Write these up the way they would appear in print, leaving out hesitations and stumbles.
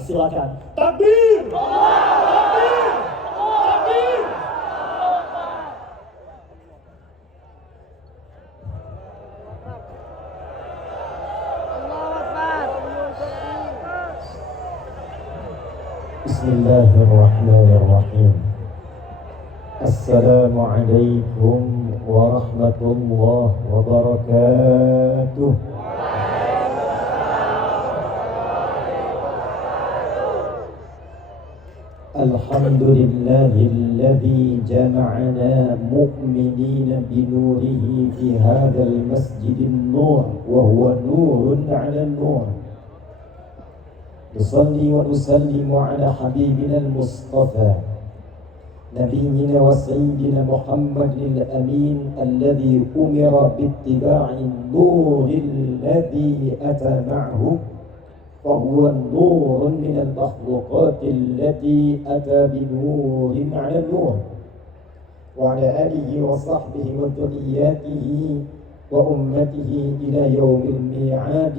silakan. Takbir! Takbir! Takbir! Bismillahirrahmanirrahim. Assalamualaikum warahmatullahi wabarakatuh. Alhamdulillahilladzi jama'ana mu'minina binurihi fi hadzal masjidin nur wa huwa nurun 'ala nur. Nusalli wa nusallimu ala habibina al-mustafa nabiyyina wa sayyidina Muhammadil amin alladhi umira bittiba'in nuril ladhi ata ma'hu فهو نور من المخلوقات التي أتى بنور على النور وعلى آله وصحبه وذرياته وأمته إلى يوم الميعاد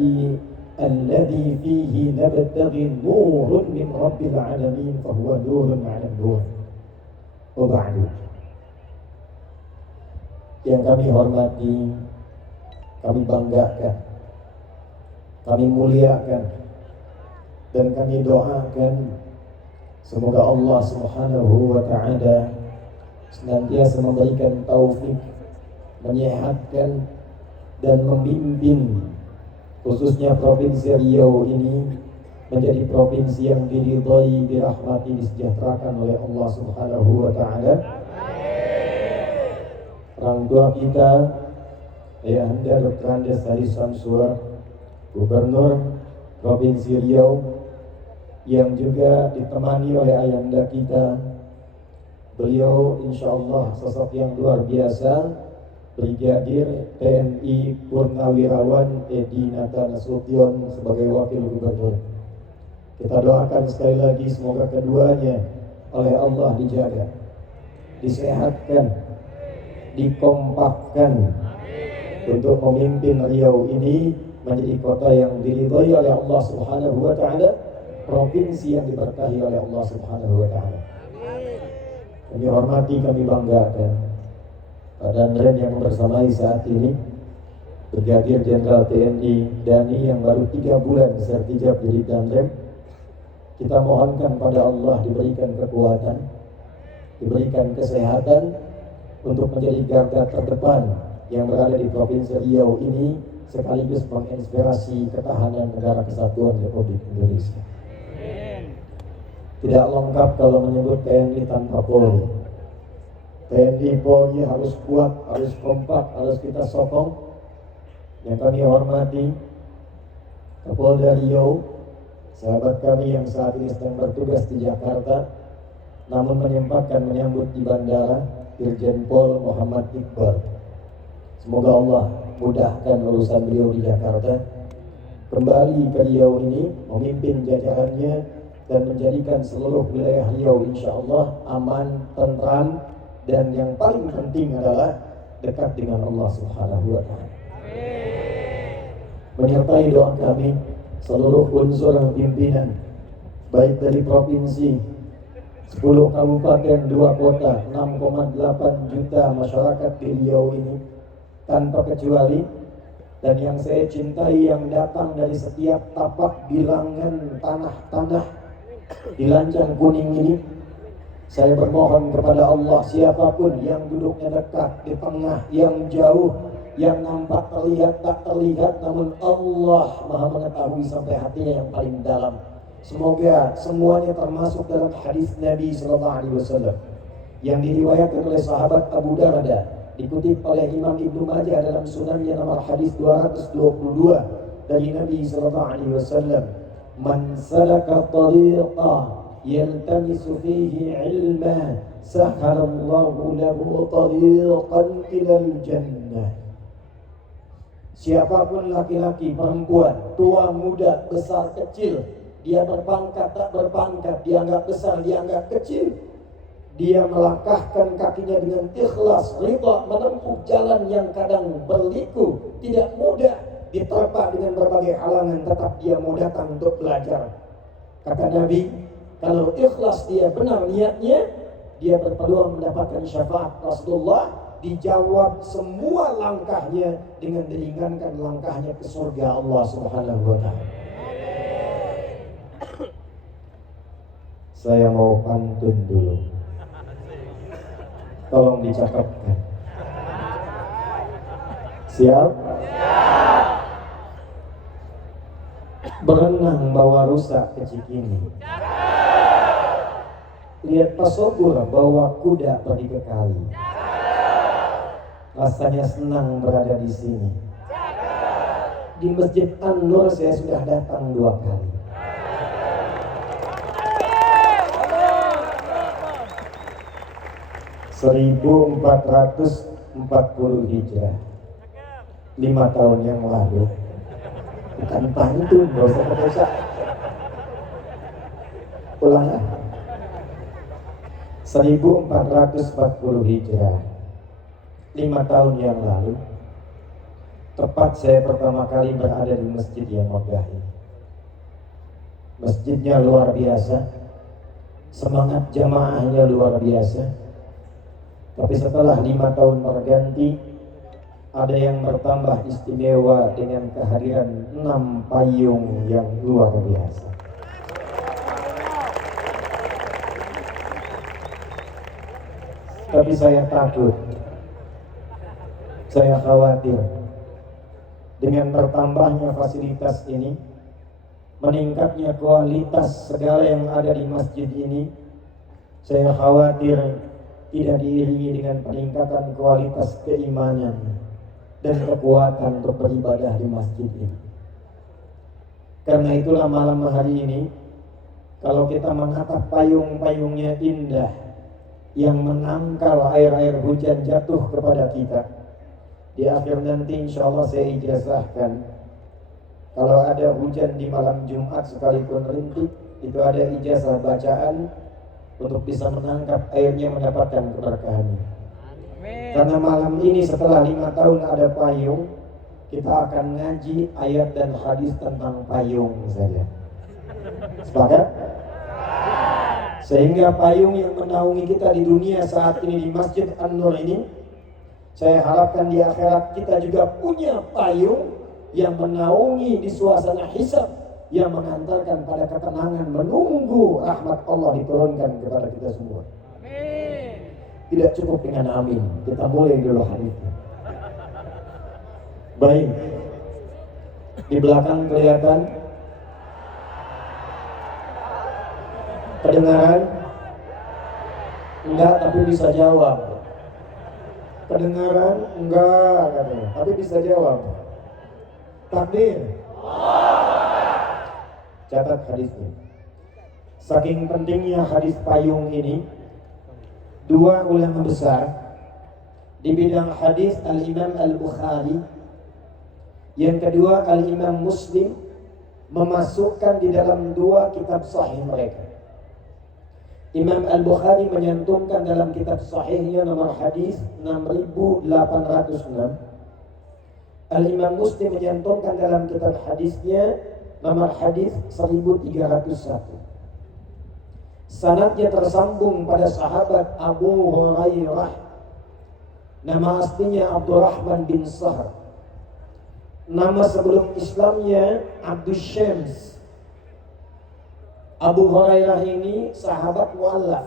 الذي فيه نبتغي نور من رب العالمين فهو نور على النور. وبعد, yang kami hormati, kami banggakan, kami muliakan, dan kami doakan semoga Allah Subhanahu wa ta'ala senantiasa memberikan taufik, menyehatkan dan memimpin khususnya Provinsi Riau ini menjadi provinsi yang diridhai, dirahmati, disejahterakan oleh Allah Subhanahu wa ta'ala. Orang tua kita Ayahanda Dr. Andes Hari Samsur, Gubernur Provinsi Riau, yang juga ditemani oleh ayahanda kita. Beliau insyaallah sosok yang luar biasa, Brigadir TNI Purnawirawan Edi Nata Nasution sebagai Wakil Gubernur. Kita doakan sekali lagi semoga keduanya oleh Allah dijaga, disehatkan, dikompakkan untuk memimpin Riau ini menjadi kota yang diridhai oleh Allah Subhanahu wa ta'ala, provinsi yang diberkahi oleh Allah Subhanahu wa ta'ala. Kami hormati, kami banggakan Pak Danrem yang bersamai saat ini, Brigadir Jenderal TNI Dani yang baru 3 bulan sertijab jadi Danrem. Kita mohonkan pada Allah diberikan kekuatan, diberikan kesehatan untuk menjadi garda terdepan yang berada di Provinsi Riau ini, sekaligus menginspirasi ketahanan negara kesatuan Republik Indonesia. Tidak lengkap kalau menyebut TNI tanpa Polri. TNI Polri harus kuat, harus kompak, harus kita sokong. Yang kami hormati Kapolda Riau, sahabat kami yang saat ini sedang bertugas di Jakarta, namun menyempatkan menyambut di bandara, Irjen Pol Muhammad Iqbal. Semoga Allah mudahkan urusan beliau di Jakarta, kembali ke Riau ini memimpin jajarannya dan menjadikan seluruh wilayah Riau insyaallah aman, tentram, dan yang paling penting adalah dekat dengan Allah Subhanahu wa ta'ala. Menyertai doa kami seluruh unsur pimpinan, baik dari provinsi, 10 kabupaten, 2 kota, 6,8 juta masyarakat di Riau ini tanpa kecuali, dan yang saya cintai yang datang dari setiap tapak bilangan tanah-tanah di Lancang Kuning ini. Saya bermohon kepada Allah, siapapun yang duduknya dekat, di tengah, yang jauh, yang nampak terlihat tak terlihat, namun Allah Maha mengetahui sampai hatinya yang paling dalam. Semoga semuanya termasuk dalam hadis Nabi sallallahu alaihi wasallam yang diriwayatkan oleh sahabat Abu Darda, dikutip oleh Imam Ibnu Majah dalam sunannya nomor hadis 222 dari Nabi sallallahu alaihi wasallam, "Man salaka tariqan yaltamisu fihi ilma sahalallahu lahu tariqan ilal jannah." Siapapun laki-laki, perempuan, tua, muda, besar, kecil, dia berpangkat, tak berpangkat, dianggap besar, dianggap kecil, dia melangkahkan kakinya dengan ikhlas, ridha, menempuh jalan yang kadang berliku, tidak mudah, diterpa dengan berbagai halangan, tetap dia mau datang untuk belajar. Kata Nabi, kalau ikhlas dia benar niatnya, dia berpeluang mendapatkan syafaat Rasulullah, dijawab semua langkahnya dengan diringankan langkahnya ke surga Allah Subhanahu wa taala. Saya mau pantun dulu. Tolong dicatatkan. Siap? Berenang bawa rusa ke Cikini. Lihat pesobur bawa kuda pergi ke kali. Rasanya senang berada di sini. Di Masjid An-Nur saya sudah datang 2 kali. (1440 Hijrah), 5 tahun yang lalu. Bukan pantun, gak usah kata. Ulang. 1440 Hijrah, 5 tahun yang lalu, tepat saya pertama kali berada di masjid yang megah ini. Masjidnya luar biasa, semangat jamaahnya luar biasa. Tapi setelah 5 tahun berganti, ada yang bertambah istimewa dengan kehadiran 6 payung yang luar biasa. Tapi saya takut, saya khawatir dengan bertambahnya fasilitas ini, meningkatnya kualitas segala yang ada di masjid ini, saya khawatir tidak diiringi dengan peningkatan kualitas keimanan dan kekuatan untuk beribadah di masjid ini. Karena itulah malam hari ini, kalau kita menatap payung-payungnya indah yang menangkal air-air hujan jatuh kepada kita, di akhir nanti insya Allah saya ijazahkan, kalau ada hujan di malam Jumat sekalipun rintik, itu ada ijazah bacaan untuk bisa menangkap airnya, mendapatkan keberkahannya. Karena malam ini setelah 5 tahun ada payung, kita akan ngaji ayat dan hadis tentang payung saja. Sepakat? Sehingga payung yang menaungi kita di dunia saat ini di Masjid An-Nur ini, saya harapkan di akhirat kita juga punya payung yang menaungi di suasana hisab, yang mengantarkan pada ketenangan menunggu rahmat Allah diturunkan kepada kita semua. Amin. Tidak cukup dengan amin, kita mulai dulu hadisnya. Baik, di belakang kelihatan kedengaran? Enggak, tapi bisa jawab. Kedengaran? Enggak katanya, tapi bisa jawab. Takbir. Catat hadisnya. Saking pentingnya hadis payung ini, 2 ulama besar di bidang hadis, Al-Imam Al-Bukhari, yang kedua Al-Imam Muslim, memasukkan di dalam 2 kitab sahih mereka. Imam Al-Bukhari menyantumkan dalam kitab sahihnya nomor hadis 6806. Al-Imam Muslim menyantumkan dalam kitab hadisnya nomor hadis 1301. Sanadnya tersambung pada sahabat Abu Hurairah. Nama aslinya Abdurrahman bin Sahr. Nama sebelum Islamnya Abdus Syams. Abu Hurairah ini sahabat mu'allaf.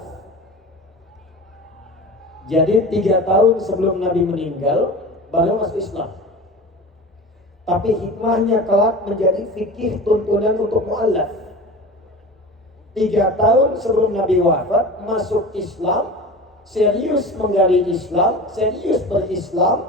Jadi 3 tahun sebelum Nabi meninggal baru masuk Islam. Tapi hikmahnya kelak menjadi fikih tuntunan untuk mu'allaf. 3 tahun sebelum Nabi wafat masuk Islam, serius menggali Islam, serius berislam,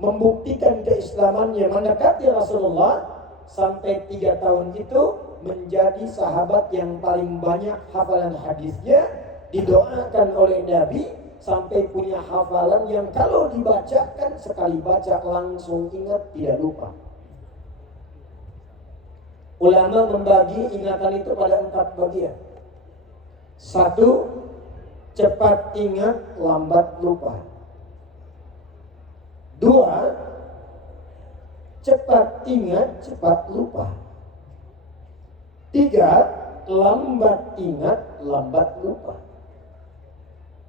membuktikan keislamannya, mendekati Rasulullah, sampai 3 tahun itu menjadi sahabat yang paling banyak hafalan hadisnya, didoakan oleh Nabi sampai punya hafalan yang kalau dibacakan sekali baca langsung ingat, tidak lupa. Ulama membagi ingatan itu pada 4 bagian. 1, cepat ingat, lambat lupa. 2, cepat ingat, cepat lupa. 3, lambat ingat, lambat lupa.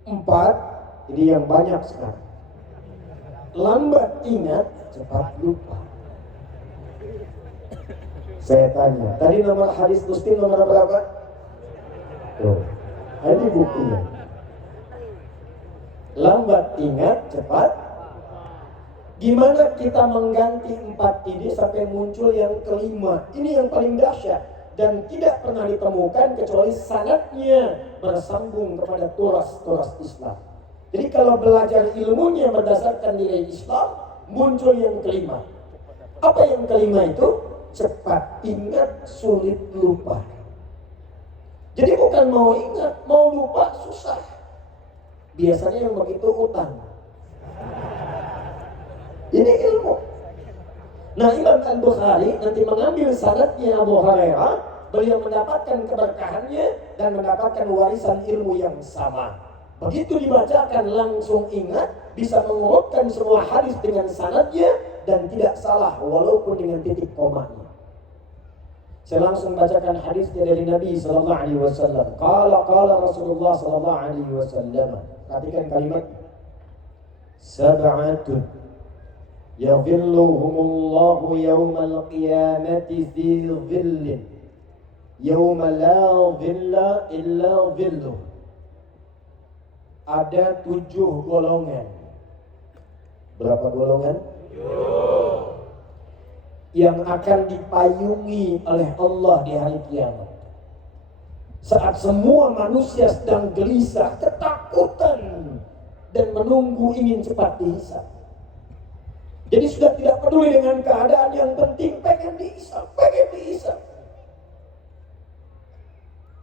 4, ini yang banyak sekarang. Lambat ingat, cepat lupa. Saya tanya, tadi nomor hadis Muslim nomor berapa? Tuh, ini buktinya. Lambat ingat, cepat. Gimana kita mengganti 4 ini sampai muncul yang kelima? Ini yang paling dahsyat dan tidak pernah ditemukan kecuali sanadnya bersambung kepada turas-turas Islam. Jadi kalau belajar ilmunya berdasarkan nilai Islam, muncul yang kelima. Apa yang kelima itu? Cepat ingat, sulit lupa. Jadi bukan mau ingat, mau lupa susah. Biasanya yang begitu utang. Ini ilmu. Nah, Imam Al-Bukhari nanti mengambil sanadnya Abu Hurairah, beliau mendapatkan keberkahannya dan mendapatkan warisan ilmu yang sama. Begitu dibacakan langsung ingat, bisa mengurutkan semua hadis dengan sanadnya dan tidak salah walaupun dengan titik komanya. Saya langsung bacakan hadisnya dari Nabi sallallahu alaihi wasallam. Qala Rasulullah sallallahu alaihi wasallam. Perhatikan kalimat sab'atun yadhilluhumullahu yawmal qiyamati fi dhillin yawma la dhilla illa dhilluh. Ada 7 golongan. Berapa golongan? 7. Yang akan dipayungi oleh Allah di hari kiamat. Saat semua manusia sedang gelisah, ketakutan dan menunggu ingin cepat dihisab. Jadi sudah tidak peduli dengan keadaan, yang penting pengen dihisab.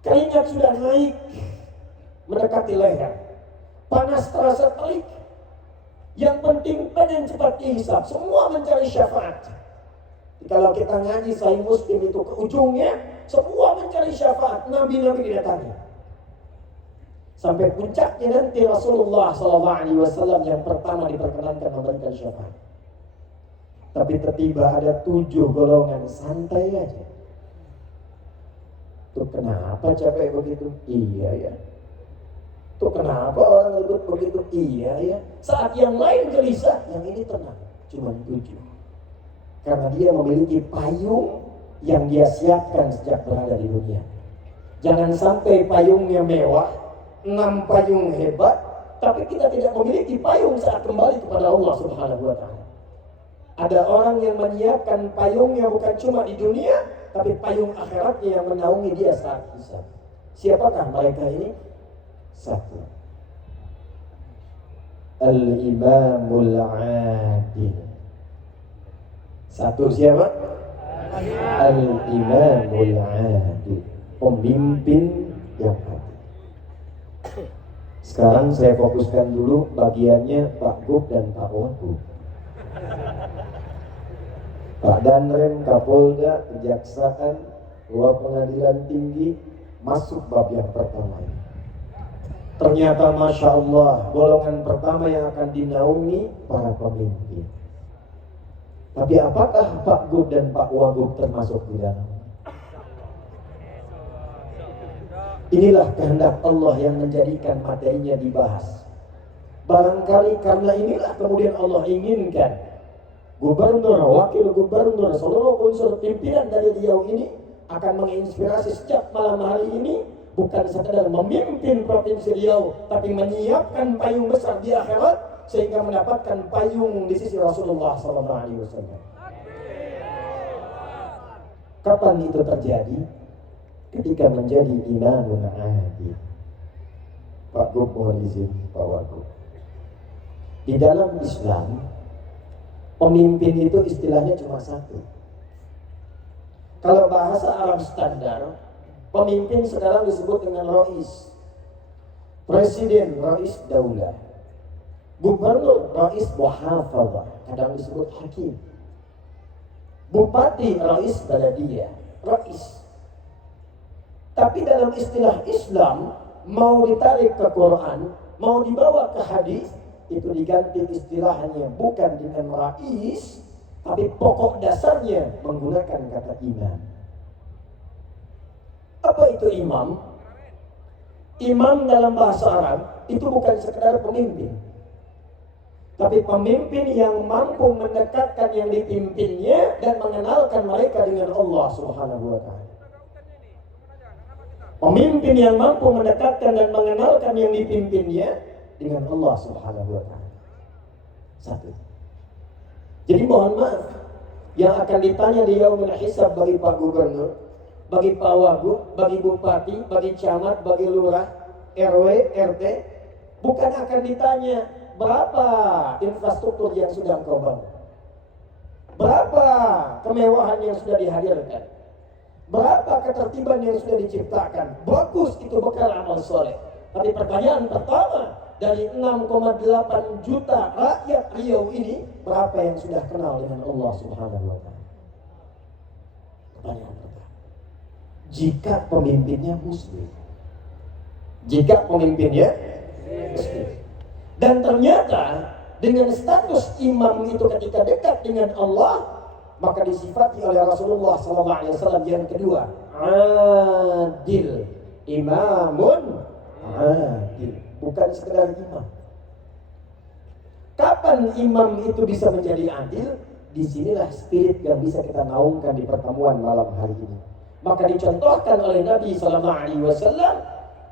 Keringat sudah naik mendekati leher. Panas terasa terik. Yang penting pengen cepat dihisab. Semua mencari syafaat. Kalau kita ngaji Sahih Muslim itu ke ujungnya, semua mencari syafaat. Nabi-nabi didatangi. Sampai puncaknya nanti Rasulullah SAW yang pertama diperkenankan memberikan syafaat. Tapi tiba ada 7 golongan santai aja. Tuh kenapa capek begitu? Iya ya. Tuh kenapa orang ribut begitu? Iya ya. Saat yang lain gelisah, yang ini tenang. Cuma 7. Karena dia memiliki payung yang dia siapkan sejak berada di dunia. Jangan sampai payungnya mewah, 6 payung hebat, tapi kita tidak memiliki payung saat kembali kepada Allah Subhanahu wa Ta'ala. Ada orang yang menyiapkan payungnya bukan cuma di dunia, tapi payung akhiratnya yang menaungi dia saat hisab. Siapakah mereka ini? 1. Al-Imamul Adil. 1 siapa? Al-Imamul Adil. Pemimpin yang adil. Sekarang saya fokuskan dulu bagiannya Pak Gub dan Pak Wagub. Pak Danrem, Kapolda, Kejaksaan, Ketua Pengadilan Tinggi, masuk bab yang pertama ini. Ternyata Masya Allah, golongan pertama yang akan dinaungi para pemimpin. Tapi apakah Pak Gub dan Pak Wagub termasuk di dalam? Inilah kehendak Allah yang menjadikan materinya dibahas. Barangkali karena inilah kemudian Allah inginkan gubernur, wakil gubernur, seluruh unsur pimpinan dari Riau ini akan menginspirasi sejak malam hari ini, bukan sekadar memimpin Provinsi Riau, tapi menyiapkan payung besar di akhirat sehingga mendapatkan payung di sisi Rasulullah SAW. Kapan itu terjadi? Ketika menjadi imamun adil. Pak Gub mohon izin, Pak Wagub. Di dalam Islam, pemimpin itu istilahnya cuma 1. Kalau bahasa Arab standar, pemimpin sekarang disebut dengan Rais. Presiden, Rais Daulah. Gubernur, Rais Muhafadzah, kadang disebut Hakim. Bupati, Rais Baladiyah, Rais. Tapi dalam istilah Islam, mau ditarik ke Quran, mau dibawa ke hadis, itu diganti istilahnya bukan dengan rais, tapi pokok dasarnya menggunakan kata iman. Apa Apa itu imam? Imam dalam bahasa Arab itu bukan sekedar pemimpin, tapi pemimpin yang mampu mendekatkan yang dipimpinnya dan mengenalkan mereka dengan Allah Subhanahu wa Ta'ala. Pemimpin yang mampu mendekatkan dan mengenalkan yang dipimpinnya dengan Allah Subhanahu wa Ta'ala. Satu. Jadi mohon maaf, yang akan ditanya di yaumul hisab bagi Pak Gubernur, bagi Pak Wagub, bagi Bupati, bagi Camat, bagi Lurah, RW, RT, bukan akan ditanya berapa infrastruktur yang sudah engkau bangun, berapa kemewahan yang sudah dihadirkan, berapa ketertiban yang sudah diciptakan. Bagus, itu bekal amal soleh. Tapi pertanyaan pertama, dari 6,8 juta rakyat Riau ini, berapa yang sudah kenal dengan Allah Subhanahu wa Ta'ala? Pertanyaan pertama. Jika pemimpinnya muslim, jika pemimpinnya muslim, dan ternyata dengan status imam itu ketika dekat dengan Allah, maka disifati oleh Rasulullah SAW yang kedua, adil, imamun adil, bukan sekedar imam. Kapan imam itu bisa menjadi adil? Disinilah spirit yang bisa kita naungkan di pertemuan malam hari ini. Maka dicontohkan oleh Nabi SAW,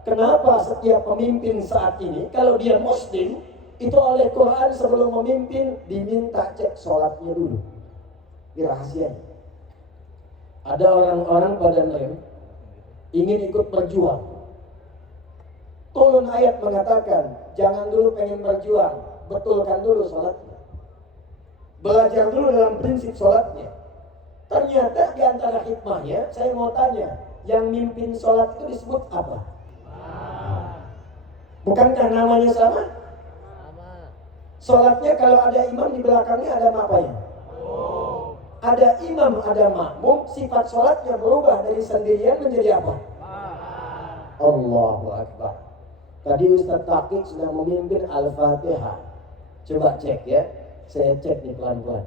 kenapa setiap pemimpin saat ini kalau dia muslim itu oleh Quran sebelum memimpin diminta cek sholatnya dulu, dirahasiakan. Ada orang-orang pada rem ingin ikut berjuang, turun ayat mengatakan jangan dulu pengen berjuang, betulkan dulu sholatnya, belajar dulu dalam prinsip sholatnya. Ternyata di antara hikmahnya, saya mau tanya, yang mimpin sholat itu disebut apa? Bukankah namanya sama? Sholatnya kalau ada imam di belakangnya ada makmumnya. Ada imam, ada makmum, sifat sholatnya berubah dari sendirian menjadi apa? Allahu Akbar. Tadi Ustaz Taqi sudah memimpin Al-Fatihah. Coba cek ya, saya cek nih pelan-pelan.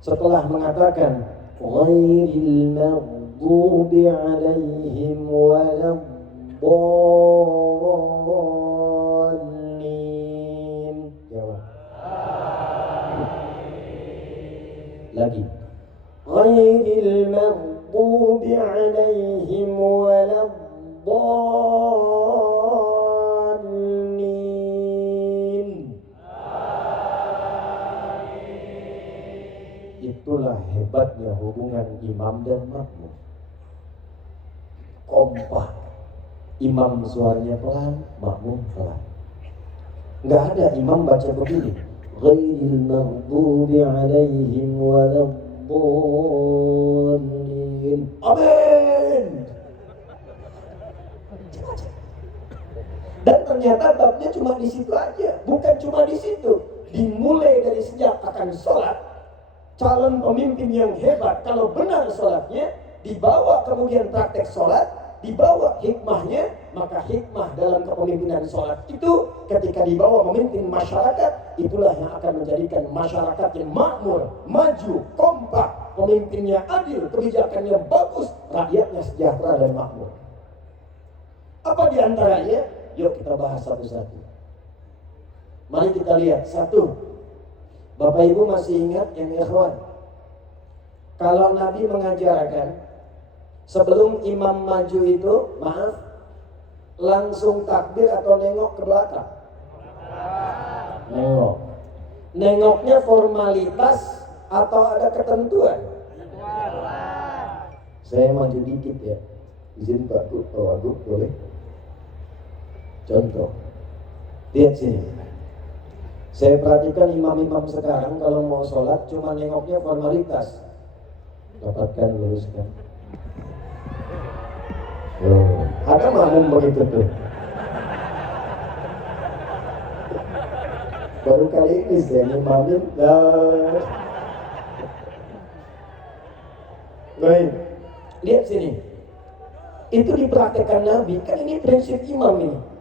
Setelah mengatakan ghairil maghdubi alaihim waladdallin, jawab lagi, ghairil maghdubi alaihim waladdallin. Itulah hebatnya hubungan imam dan makmum. Kompak. Imam suaranya pelan, makmum pelan. Nggak ada imam baca begini, ghairil maghdubi alaihim waladdallin. Amin. Dan ternyata babnya cuma di situ aja, bukan cuma di situ. Dimulai dari sejak akan sholat, calon pemimpin yang hebat kalau benar sholatnya, dibawa kemudian praktek sholat, dibawa hikmahnya, maka hikmah dalam kepemimpinan sholat itu ketika dibawa memimpin masyarakat, itulah yang akan menjadikan masyarakat yang makmur, maju, kompak, pemimpinnya adil, kebijakannya bagus, rakyatnya sejahtera dan makmur. Apa diantaranya? Yuk kita bahas satu-satu. Mari kita lihat. Satu, Bapak Ibu masih ingat yang ikhwan, kalau Nabi mengajarkan sebelum imam maju itu, maaf, langsung takbir atau nengok ke belakang? Nengok. Nengoknya formalitas atau ada ketentuan? Saya maju dikit ya, izin Pak Wagub boleh? Contoh, lihat sini. Saya perhatikan imam-imam sekarang kalau mau sholat cuma nengoknya formalitas. Dapatkan, luruskan. Ada makmum begitu tuh. Baru kali ini saya ngimamin. Baik, lihat sini. Itu dipraktekkan Nabi. Kan ini prinsip imam ini.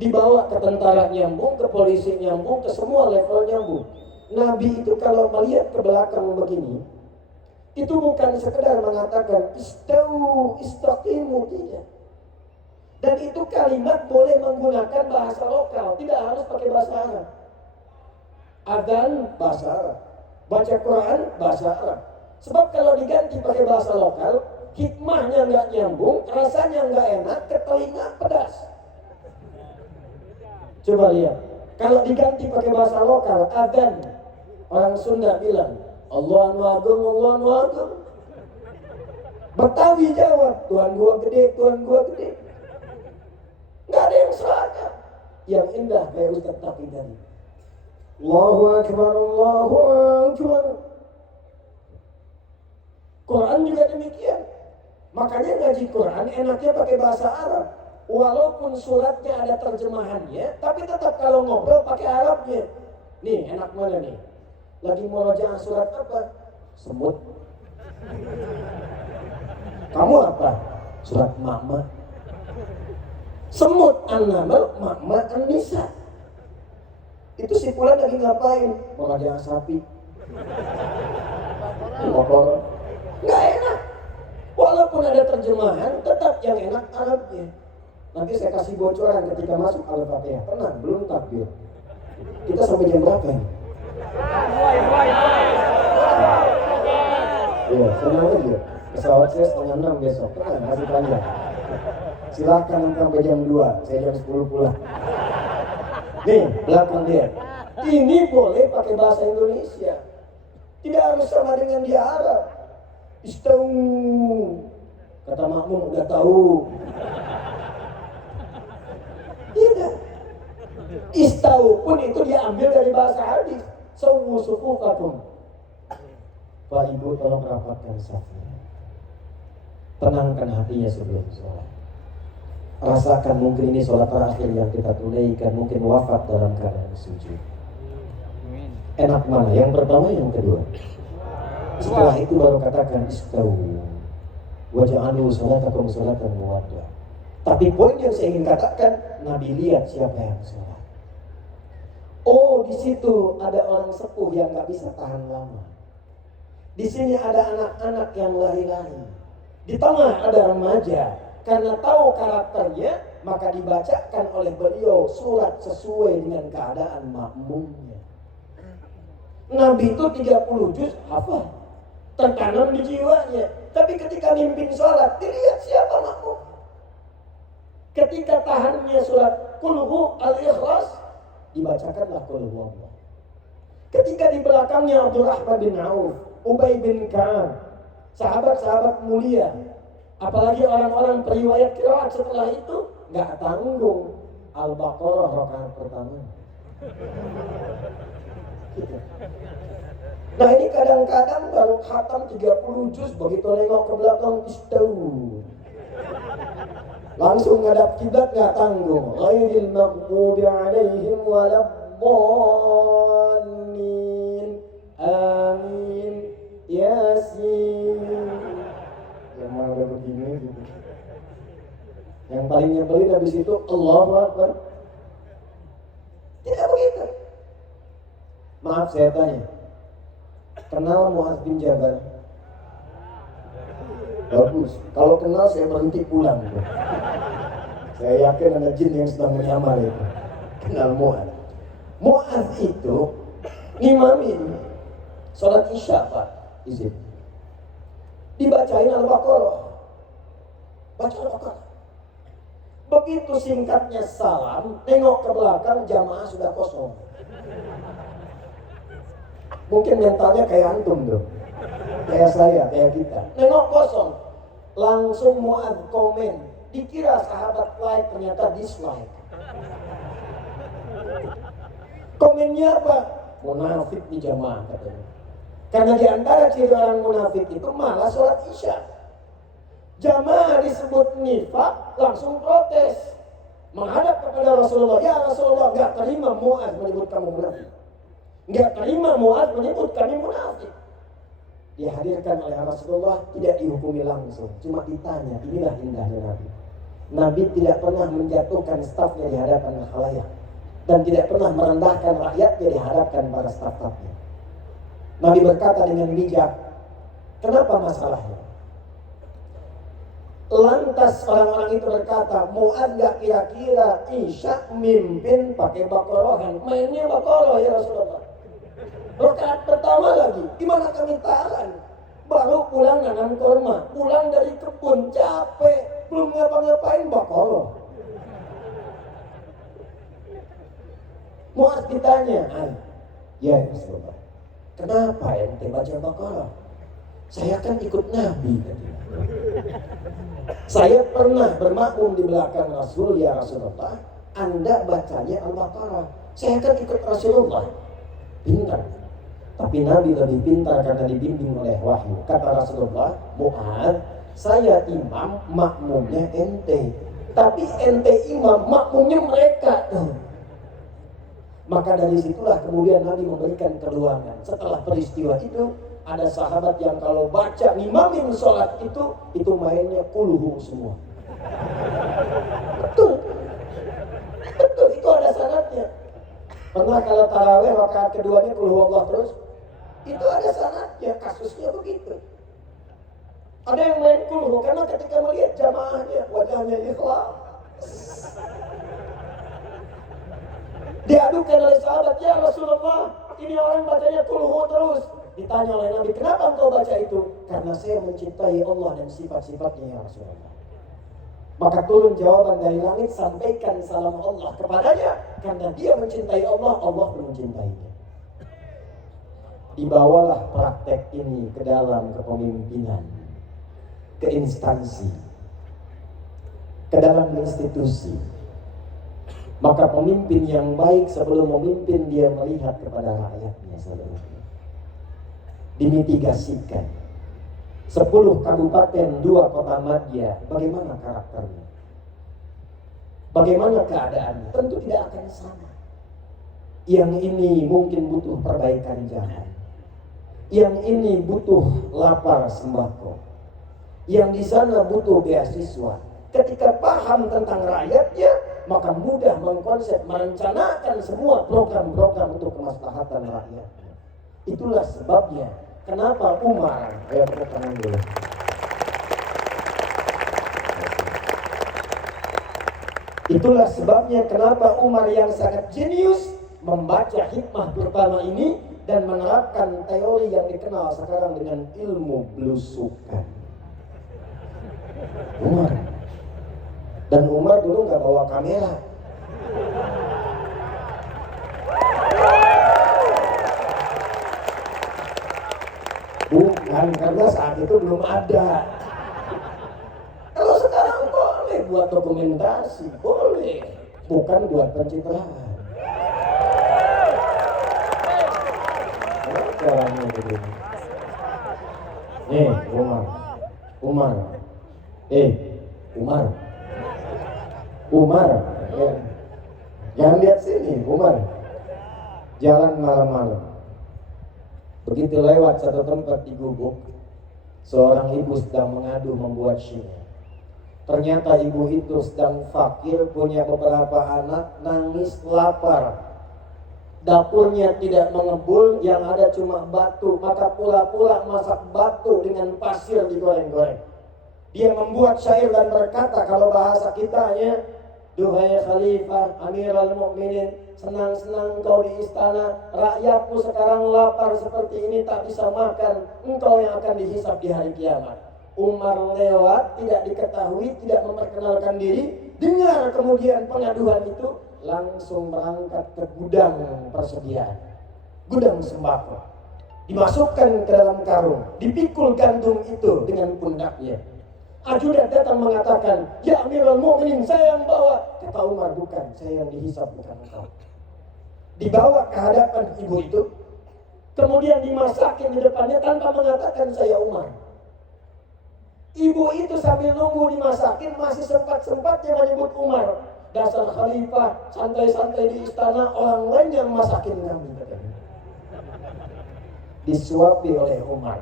Dibawa ke tentara nyambung, ke polisi nyambung, ke semua level nyambung. Nabi itu kalau melihat ke belakang begini, itu bukan sekedar mengatakan istau, istaqimu, tidak. Dan itu kalimat boleh menggunakan bahasa lokal, tidak harus pakai bahasa Arab. Adzan bahasa Arab, baca Quran bahasa Arab. Sebab kalau diganti pakai bahasa lokal, hikmahnya nggak nyambung, rasanya nggak enak, ke telinga pedas. Coba lihat, kalau diganti pakai bahasa lokal, adzan, orang Sunda bilang, Allahu Akbar, Allahu Akbar. Betawi jawab, Tuhan gua gede, Tuhan gua gede. Nggak ada yang seragam. Yang indah kayak Ustaz Taqi tadi. Allahu Akbar, Allahu Akbar. Quran juga demikian. Makanya ngaji Quran enaknya pakai bahasa Arab. Walaupun suratnya ada terjemahannya, tapi tetap kalau ngobrol pakai Arabnya. Nih, enak mana nih? Lagi murojaah surat apa? Semut. Kamu apa? Surat Mama. Semut an-naml, Mama an-nisa. Itu si Fulan lagi ngapain? Murojaah sapi. Baqarah. Nggak enak. Walaupun ada terjemahan, tetap yang enak Arabnya. Nanti saya kasih bocoran ketika masuk Al-Fatihah. Tenang, belum takbir. Kita sampai jam berapa ini? Iya, senang aja. Pesawat saya 5:30 besok. Tenang, masih panjang. Silakan sampai jam 2. Saya jam 10 pulang. Nih, belakang dia. Ini boleh pakai bahasa Indonesia. Tidak harus sama dengan di Arab. Istau. Kata makmum, udah tahu. Tidak. Istau pun itu diambil dari bahasa hadis. Sawu sufufakum. Pak Ibu tolong rapatkan safnya. Tenangkan hatinya sebelum sholat. Rasakan mungkin ini sholat terakhir yang kita tunaikan. Mungkin wafat dalam keadaan sujud. Enak mana? Yang pertama, yang kedua. Setelah itu baru katakan istau. Waja'alu sholatakum sholatan muwaddah. Tapi poin yang saya ingin katakan, Nabi lihat siapa yang sholat. Oh, di situ ada orang sepuh yang nggak bisa tahan lama. Di sini ada anak-anak yang lari-lari. Di tengah ada remaja. Karena tahu karakternya, maka dibacakan oleh beliau surat sesuai dengan keadaan makmumnya. Nabi itu 30 juz hafal, tertanam di jiwanya. Tapi ketika mimpin sholat, dilihat siapa makmum. Ketika tahannya surat Qul al-Ikhlas, dibacakanlah Qul huwallah. Ketika di belakangnya Abdurrahman bin Auf, Ubay bin Ka'ab, sahabat-sahabat mulia, apalagi orang-orang periwayat qiraat setelah itu, nggak tanggung Al-Baqarah rakaat pertama. Gitu. Nah ini kadang-kadang baru khatam 30 juz, begitu nengok ke belakang istau. Langsung ngadap kiblat nggak tanggung. Ghairil maghdubi alaihim waladdallin. Amin. Yasin. Yang mau udah begini gitu. Yang paling nyebelin habis itu Allahu Akbar. Tidak begitu. Maaf saya tanya. Kenal Mu'adz bin Jabal? Bagus. Kalau kenal saya berhenti pulang. Saya yakin ada jin yang sedang menyamar itu. Kenal Mu'adz. Mu'adz itu ngimamin sholat isya, Pak. Izin. Dibacain Al-Baqarah. Baca Al-Baqarah. Begitu singkatnya salam, tengok ke belakang, jamaah sudah kosong. Mungkin mentalnya kayak antum tuh. Kayak saya, kayak kita. Nengok kosong. Langsung Mu'adz komen. Dikira sahabat like, ternyata dislike. Komennya apa? Munafik di jamaah katanya. Karena di antara ciri orang munafik itu malah sholat isya. Jamaah disebut nifaq, langsung protes. Menghadap kepada Rasulullah. Ya Rasulullah, gak terima Mu'adz menyebut kamu munafik. Gak terima Mu'adz menyebut kami munafik. Dihadirkan oleh Rasulullah, tidak dihukumi langsung, cuma ditanya. Inilah indahnya Nabi. Nabi tidak pernah menjatuhkan stafnya di hadapan khalayak, dan tidak pernah merendahkan rakyatnya di hadapan para staf-stafnya. Nabi berkata dengan bijak, kenapa masalahnya? Lantas orang-orang itu berkata, Mu'adz gak kira-kira Isya mimpin pakai bakorohan? Mainnya bakoroh ya Rasulullah. Rakaat pertama lagi, gimana kami tahan? Baru pulang nanam kurma, pulang dari kebun, capek, belum ngapa-ngapain bakoroh. Mu'adz ditanya, ya Rasulullah, kenapa ente baca bakoroh? Saya kan ikut Nabi tadi. Saya pernah bermakmum di belakang Rasul, ya Rasulullah. Anda bacanya Al-Baqarah. Saya kan ikut Rasulullah. Pintar. Tapi Nabi lebih pintar karena dibimbing oleh wahyu. Kata Rasulullah, Mu'adz, saya imam, makmumnya ente. Tapi ente imam, makmumnya mereka. Maka dari situlah kemudian Nabi memberikan keluangan. Setelah peristiwa itu, ada sahabat yang kalau baca ngimamin sholat itu mainnya kuluhu semua. Betul, itu ada syaratnya. Pernah kalau taraweh rakaat keduanya kuluhu Allah terus, itu ada syaratnya, kasusnya begitu. Ada yang main kuluhu karena ketika melihat jamaahnya wajahnya ikhlas. Diadukan oleh sahabat, ya Rasulullah, ini orang bacanya kuluhu terus. Ditanya oleh Nabi, kenapa engkau baca itu? Karena saya mencintai Allah dan sifat-sifatnya ya Rasulullah. Maka turun jawaban dari langit, sampaikan salam Allah kepadanya. Karena dia mencintai Allah, Allah pun mencintainya. Dibawalah praktek ini ke dalam kepemimpinan, ke instansi, ke dalam institusi. Maka pemimpin yang baik sebelum memimpin dia melihat kepada rakyatnya saudara. Dimitigasikan 10 kabupaten 2 kota madya, bagaimana karakternya, bagaimana keadaannya, tentu tidak akan sama. Yang ini mungkin butuh perbaikan jalan, yang ini butuh lapar sembako, yang di sana butuh beasiswa. Ketika paham tentang rakyatnya, maka mudah mengkonsep, merencanakan semua program-program untuk kemaslahatan rakyat. Itulah sebabnya kenapa Umar, tepuk tangan dulu. Itulah sebabnya kenapa Umar yang sangat jenius membaca hikmah pertama ini dan menerapkan teori yang dikenal sekarang dengan ilmu belusukan. Umar. Dan Umar dulu nggak bawa kamera. Bukan, karena saat itu belum ada. Kalau sekarang boleh buat dokumentasi, boleh. Bukan buat pencitraan. Caranya begini. Umar. Umar. Ya. Jangan lihat sini, Umar. Jalan malam-malam. Begitu lewat satu tempat di Gubuk, seorang ibu sedang mengadu membuat syiar. Ternyata ibu itu sedang fakir, punya beberapa anak, nangis lapar. Dapurnya tidak mengebul, yang ada cuma batu. Maka pula-pula masak batu dengan pasir digoreng-goreng. Dia membuat syair dan berkata, kalau bahasa kitanya, duhai Khalifah Amirul Mukminin, senang-senang kau di istana, rakyatmu sekarang lapar seperti ini tak bisa makan, engkau yang akan dihisab di hari kiamat. Umar lewat, tidak diketahui, tidak memperkenalkan diri, dengar kemudian pengaduan itu, langsung berangkat ke gudang persediaan, gudang sembako. Dimasukkan ke dalam karung, dipikul gandum itu dengan pundaknya. Ajudan datang mengatakan, ya Amirul Mukminin, saya yang bawa. Kata Umar, bukan, saya yang dihisab, bukan engkau. Dibawa ke hadapan ibu itu, kemudian dimasakin di depannya tanpa mengatakan saya Umar. Ibu itu sambil nunggu dimasakin masih sempat-sempatnya menyebut Umar. Dasar khalifah, santai-santai di istana, orang lain yang masakin kami. Disuapi oleh Umar.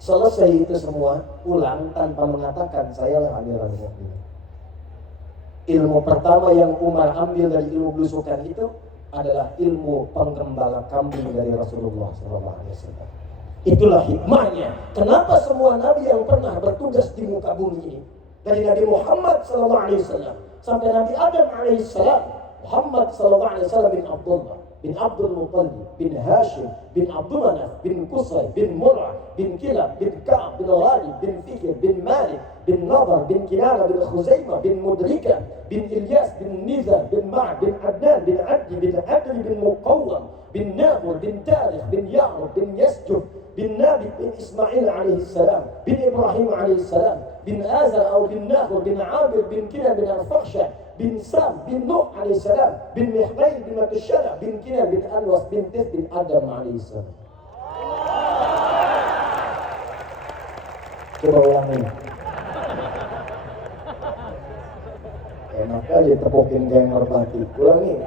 Selesai itu semua, pulang tanpa mengatakan saya lah Amirul Mukminin. Ilmu pertama yang Umar ambil dari ilmu belusukan itu adalah ilmu penggembala kambing dari Rasulullah SAW. Itulah hikmahnya. Kenapa semua nabi yang pernah bertugas di muka bumi ini Dari Nabi Muhammad SAW sampai Nabi Adam alaihissalam, Muhammad SAW bin Abdullah, bin Abdul Muttalib, bin Hashim, bin Abdul Manaf, bin Qusay, bin Mur'ah, bin Kilab, bin Ka'ab, bin Ghalib, bin Fikir, bin Malik, bin Nadar, bin Kinana, bin Khuzaimah, bin Mudrika, bin Ilyas, bin Nizar, bin Ma' bin Adnan, bin Abdi, bin Adli, bin Muqawwam, bin Nahur, bin Tarikh, bin Ya'rub, bin Yasjub, bin Nabi, bin Ismail alaihissalam, bin Ibrahim alaihissalam, bin Azar atau bin Nahur, bin Amir, bin Kina, bin Al-Fakhsha, bin Sam, bin Nuh alaihissalam, bin Mihrail, bin Matusyara, bin Kina, bin Anwas, bin Tif, bin Adam alaihissalam. Coba ulangi. Enak aja tepokin kayak merpati. Ulangi.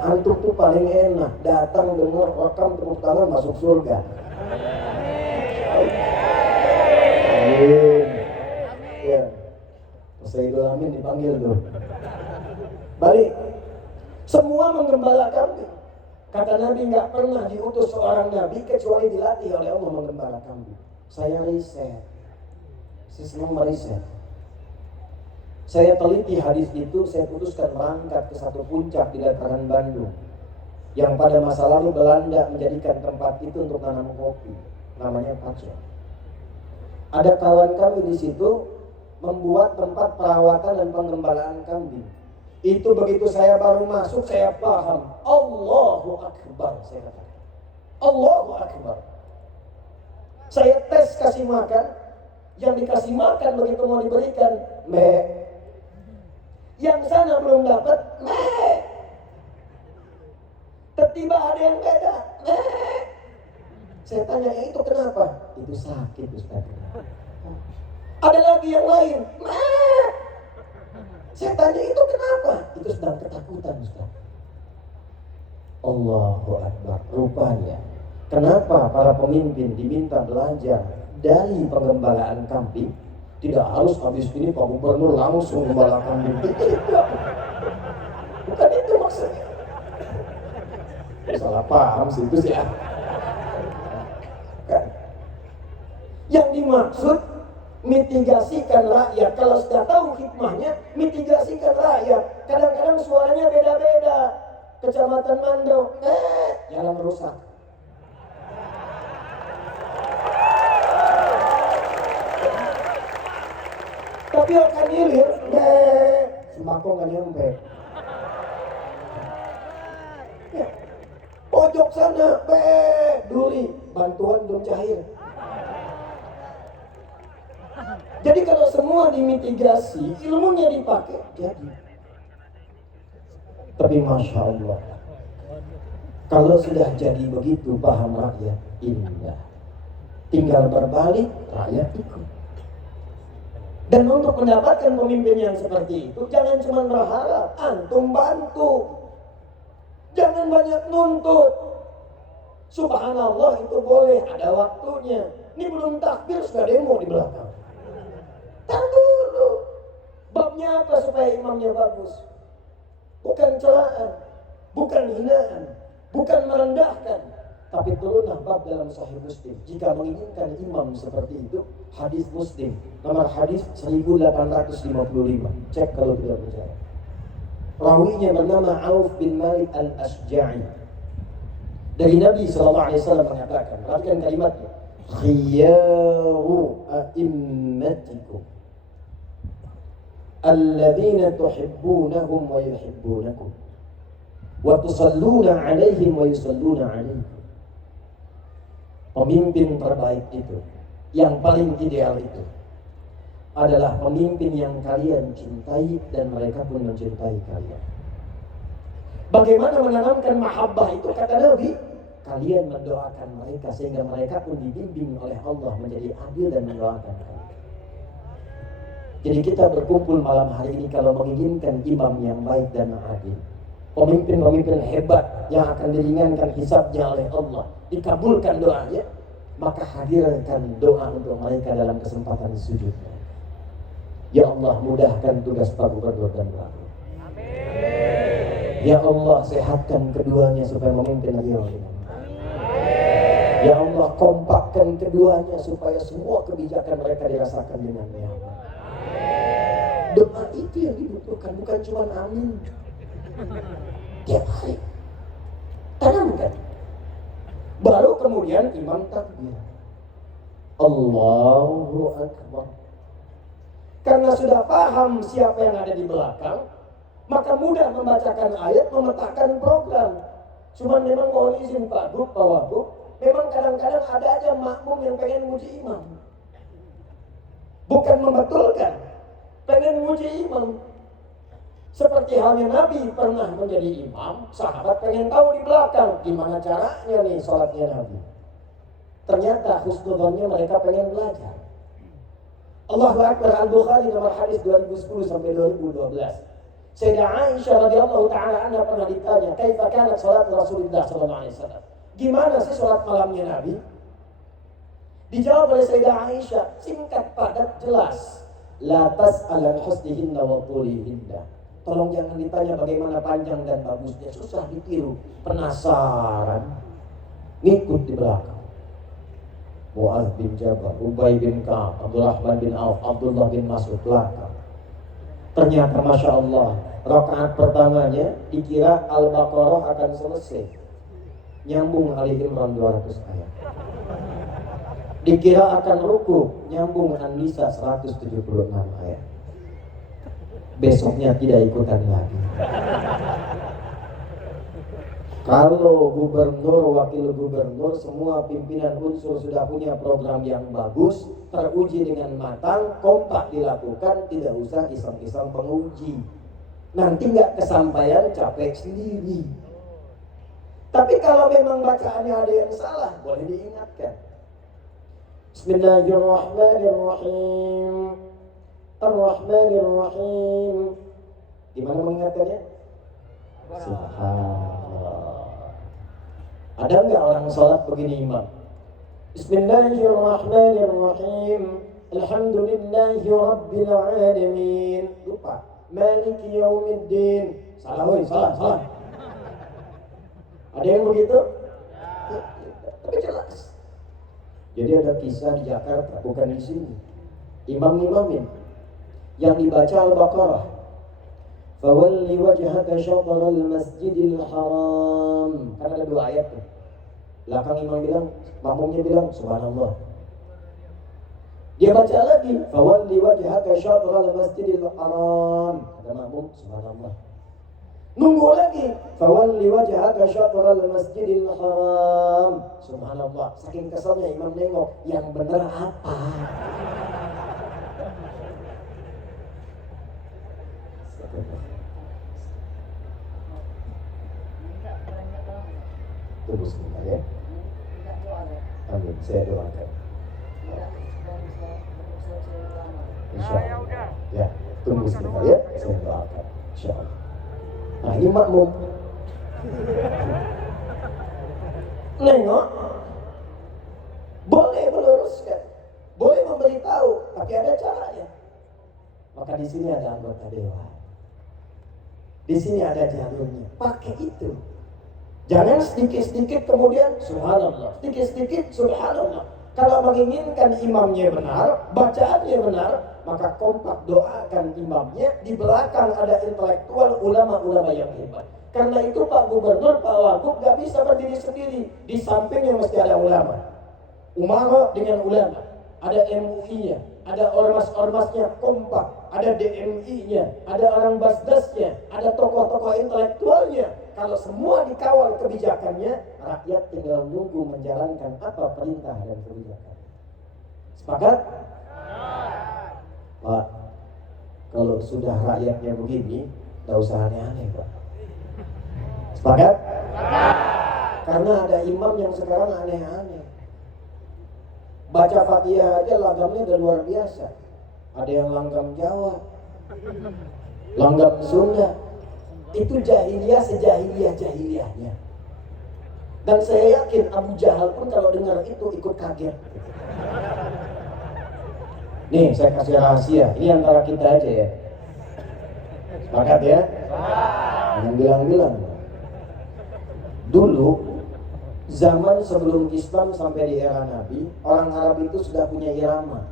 Antum tuh paling enak, datang dengar rekam tepuk tangan masuk surga. Amin. Ya. Sayyidul Amin dipanggil tuh. Balik. Semua menggembala kambing. Kata Nabi nggak pernah diutus seorang Nabi kecuali dilatih oleh Allah menggembala kambing. Saya riset. Saya senang meriset. Saya teliti hadis itu, saya putuskan berangkat ke satu puncak di dataran Bandung. Yang pada masa lalu Belanda menjadikan tempat itu untuk nanam kopi. Namanya Pacet. Ada kawan kami di situ membuat tempat perawatan dan penggembalaan kambing. Itu begitu saya baru masuk, saya paham. Allahu Akbar, saya katakan. Allahu Akbar. Saya tes kasih makan. Yang dikasih makan begitu mau diberikan, meh. Yang sana belum dapat, meh. Tiba-tiba ada yang beda, meh. Saya tanya, itu kenapa? Itu sakit, Ustaz. Ada lagi yang lain, meh. Saya tanya, itu kenapa? Itu sedang ketakutan, Ustaz. Allahu Akbar. Rupanya kenapa para pemimpin diminta belajar dari penggembalaan kambing? Tidak harus habis ini Pak Gubernur langsung gembala kambing. Bukan itu maksudnya. Salah paham sih itu sih ya. Yang dimaksud mitigasikan rakyat. Kalau sudah tahu hikmahnya, mitigasikan rakyat. Kadang-kadang suaranya beda-beda. Kecamatan Mando, jalan rusak. Tapi akan hilir, sembako nggak nyampe. Ya. Pojok sana, duri, bantuan belum cair. Jadi kalau semua dimitigasi, ilmunya dipakai, jadi. Tapi Masya Allah, kalau sudah jadi begitu paham rakyat, indah. Tinggal berbalik, rakyat ikut. Dan untuk mendapatkan pemimpin yang seperti itu, jangan cuma berharap, antum bantu. Jangan banyak nuntut. Subhanallah itu boleh, ada waktunya. Ini belum takbir, sudah demo di belakang. Tar dulu. Babnya apa supaya imamnya bagus? Bukan celaan, bukan hinaan, bukan merendahkan. Tapi turunlah bab dalam Sahih Muslim. Jika menginginkan imam seperti itu, hadis Muslim, nomor hadis 1855. Cek kalau tidak percaya. Rawinya bernama Auf bin Malik al-Ashja'i. Dari Nabi SAW mengatakan, perhatikan kalimatnya, khiyaru a'immatikum alladzina tuhibbunahum wa yuhibbunakum wa tusalluna alaihim wa yusalluna alaikum. Pemimpin terbaik itu, yang paling ideal itu adalah pemimpin yang kalian cintai dan mereka pun mencintai kalian. Bagaimana menanamkan mahabbah itu? Kata Nabi, kalian mendoakan mereka sehingga mereka pun dibimbing oleh Allah menjadi adil dan mendoakan kalian. Jadi kita berkumpul malam hari ini kalau menginginkan imam yang baik dan adil, pemimpin-pemimpin hebat yang akan diringankan hisabnya oleh Allah, dikabulkan doanya, maka hadirkan doa untuk mereka dalam kesempatan sujudnya. Ya Allah, mudahkan tugas Pak Gubernur dan Wakil. Ya Allah, sehatkan keduanya supaya memimpin riau. Ya Allah, kompakkan keduanya supaya semua kebijakan mereka dirasakan dengan nyaman. Doa itu yang dibutuhkan, bukan cuma amin. Tiap hari tanamkan. Baru kemudian imam takbir, Allahu Akbar. Karena sudah paham siapa yang ada di belakang, maka mudah membacakan ayat, memetakan program. Cuman memang mohon izin Pak Gub, Pak Wagub, memang kadang-kadang ada aja makmum yang pengen muji imam. Bukan membetulkan, pengen muji imam. Seperti halnya Nabi pernah menjadi imam, sahabat pengen tahu di belakang gimana caranya nih sholatnya Nabi. Ternyata husnudzonnya mereka pengen belajar. Allahu Akbar. Al-Bukhari nomor hadis 2010 sampai 2012. Sayyidah Aisyah radhiyallahu taala anha pernah ditanya, "Kaifa kanat salat Rasulullah sallallahu alaihi wasallam?" Gimana sih salat malamnya Nabi? Dijawab oleh Sayyidah Aisyah, singkat, padat, jelas. La tas'alan husnihinna wa tulihinna. Tolong jangan ditanya bagaimana panjang dan bagusnya, susah ditiru. Penasaran, ngikut di belakang. Mu'adz bin Jabal, Ubay bin Ka'ab, Abdurrahman bin Auf, Abdullah bin Mas'ud belakang. Ternyata Masya Allah, rakaat pertamanya dikira Al-Baqarah akan selesai, nyambung Ali Imran 200 ayat. Dikira akan ruku, nyambung An-Nisa 176 ayat. Besoknya tidak ikutan lagi. Kalau gubernur, wakil gubernur, semua pimpinan unsur sudah punya program yang bagus, teruji dengan matang, kompak dilakukan, tidak usah iseng-iseng penguji. Nanti nggak kesampaian, capek sendiri. Tapi kalau memang bacaannya ada yang salah, boleh diingatkan. Bismillahirrahmanirrahim. Ar-Rahmanirrahim. Gimana mengingatkannya? Subhanallah. Ada nggak orang sholat begini imam? Bismillahirrahmanirrahim. Alhamdulillahi Rabbil Alamin. Lupa. Maliki Yaumiddin. Salah, woy, salah. Ada yang begitu? Tapi jelas. Jadi ada kisah di Jakarta, bukan di sini. Imam-imamin yang dibaca Al-Baqarah. Fawalli wajhaka syatral masjidil haram. Kan ada 2 ayat tuh. Belakang imam bilang, makmumnya bilang subhanallah. Dia baca lagi, fawalli wajhaka syatral masjidil haram. Kata makmum subhanallah. Nunggu lagi, fawalli wajhaka syatral masjidil haram. Subhanallah. Saking keselnya imam nengok, yang benar apa? Tunggu sebentar ya. Amin, saya doakan. Insyaallah. Ya, tunggu sebentar ya, saya doakan. Insyaallah. Nah, ini makmum. Nengok. Boleh meluruskan, boleh memberitahu, tapi ada caranya. Maka di sini ada anggota dewan. Di sini ada jalurnya. Pakai itu. Jangan sedikit-sedikit kemudian subhanallah, sedikit-sedikit subhanallah. Kalau menginginkan imamnya benar, bacaannya benar, maka kompak doakan imamnya. Di belakang ada intelektual, ulama-ulama yang hebat. Karena itu Pak Gubernur, Pak Wagub gak bisa berdiri sendiri. Di sampingnya mesti ada ulama. Umara dengan ulama. Ada MUI-nya, ada ormas-ormasnya kompak. Ada DMI-nya, ada orang basdasnya, ada tokoh-tokoh intelektualnya. Kalau semua dikawal kebijakannya, rakyat tinggal nunggu menjalankan apa perintah dan kebijakan. Sepakat? Pak, kalau sudah rakyatnya begini, tidak usah aneh-aneh Pak. Sepakat? Karena ada imam yang sekarang aneh-aneh. Baca Fatihah aja lagamnya udah luar biasa. Ada yang langgam Jawa, langgam Sunda. Itu jahiliyah sejahiliyah-jahiliyahnya. Dan saya yakin Abu Jahal pun kalau dengar itu ikut kaget. Nih saya kasih rahasia, ini antara kita aja ya. Sepakat ya? Jangan bilang-bilang. Dulu Zaman sebelum Islam sampai di era Nabi, orang Arab itu sudah punya irama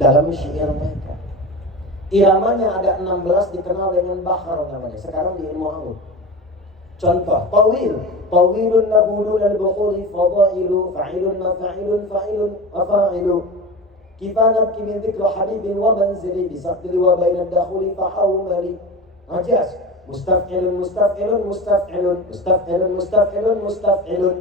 dalam syair mereka. Iramanya ada 16 dikenal dengan bahar namanya. Sekarang di ilmu arut. Contoh, tawil. Tawilun nabulun al-bukhuri fadailu fa'ilun mafa'ilun fa'ilun mafa'ilu. Kifa nabki min dhikra habibin wa manzili bisaqli wa bainad dakhuli fahawmali. Rajas. Mustaf'ilun mustaf'ilun mustaf'ilun mustaf'ilun mustaf'ilun mustaf'ilun.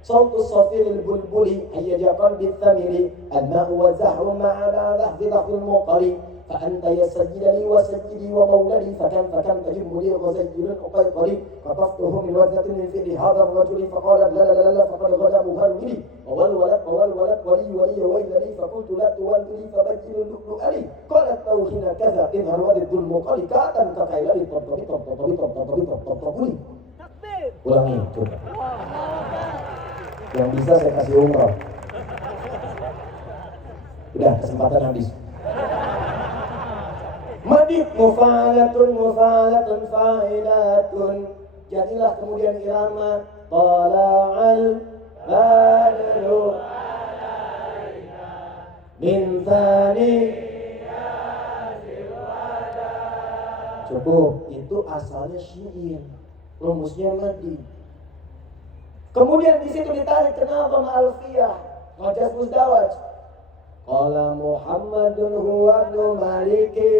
صوت الصفير البلبلي هيج قلب الثمر الماء والزهر مع ذهب ضغط المقري فأنت يا سيد لي وسيدي ومولدي فكم تجب لي غزيل أقيقري خطفته من وزنة من فعل هذا الرجل فقال لا لا لا لا فقد غدا مهرولي وولد ولي ويل لي فقلت لا تولدني فبجل اللؤلؤ لي قالت توهين كذا اظهر وذد المقري كاتا كقيلري طبطبي ulangi coba. Yang bisa saya kasih umroh. Udah kesempatan habis. Madib mufalatun fa'ilatun. Jadilah kemudian irama tala'al badru min thani. Cukup, itu asalnya syair. Rumusnya madi. Kemudian di situ ditarik ke nazam alfiyah, Rajas Muzdawaj. Qala Muhammadun huwa ibnu Maliki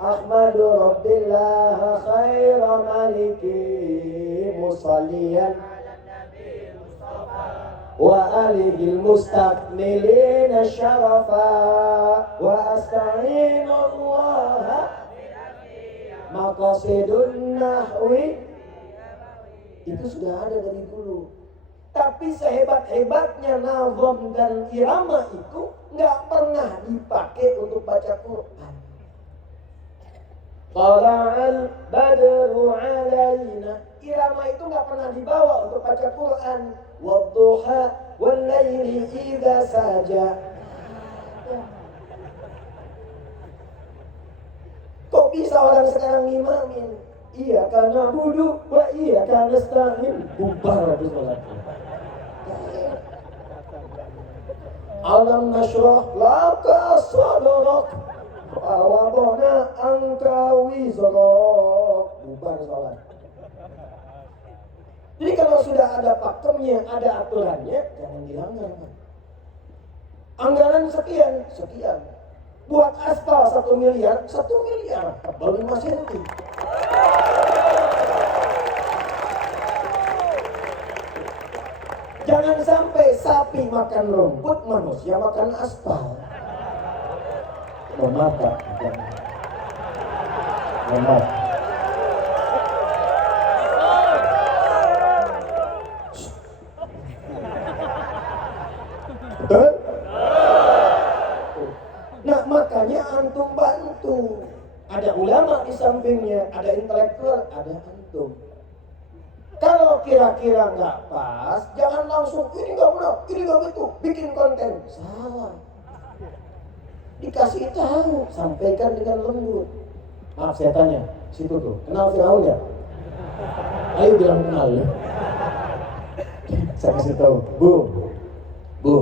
Ahmadu Rabbillah khaira maliki musalliyan wa alihi al-mustakmilin syarafa wa asta'inu Allah maqasidun nahwi. Itu sudah ada dari dulu. Tapi sehebat-hebatnya nazam dan irama itu nggak pernah dipakai untuk baca Quran. Tala'al badru alaina. Irama itu nggak pernah dibawa untuk baca Quran. Wadduha wal laili idza saja. Kok bisa orang sekarang ngimamin? Iya karena budu, wa iya karena nasta'in. Bubar habis sholatnya. Alam nashrah laka sadrak wa wada'na anka wizrak. Bubar sholat. Jadi kalau sudah ada pakemnya, ada aturannya, jangan dilanggar. Anggaran sekian. Buat aspal 1 miliar, 1 miliar. Tebal 5 senti. Jangan sampai sapi makan rumput, manusia makan aspal. Mohon maaf Pak. Mohon maaf. Betul? Nah makanya antum bantu. Ada ulama di sampingnya, ada intelektual, ada antum. Kalau kira-kira nggak pas, jangan langsung ini nggak benar, ini nggak betul, bikin konten. Salah. Dikasih tahu, sampaikan dengan lembut. Maaf saya tanya, situ tuh, kenal Firaun ya? Ayo bilang kenal ya. Saya kasih tahu, Bu,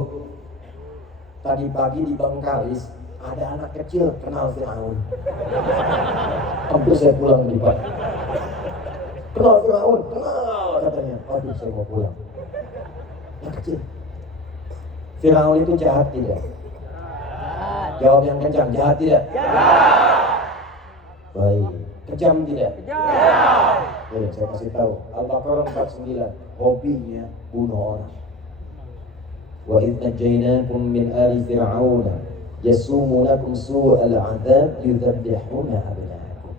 tadi pagi di Bangkalis ada anak kecil kenal Firaun. Hampir saya pulang di Pak. Kenal Firaun, kenal katanya. Aduh saya mau pulang. Anak kecil. Firaun itu jahat tidak? Jawab yang kencang, jahat tidak? Jahat. Baik. Kejam tidak? Kejam. Saya kasih tahu. Al-Baqarah 49. Hobinya bunuh orang. Wa idh najaynakum min ali fir'auna yasumunakum su'al 'adzab yudzabbihuna abna'akum.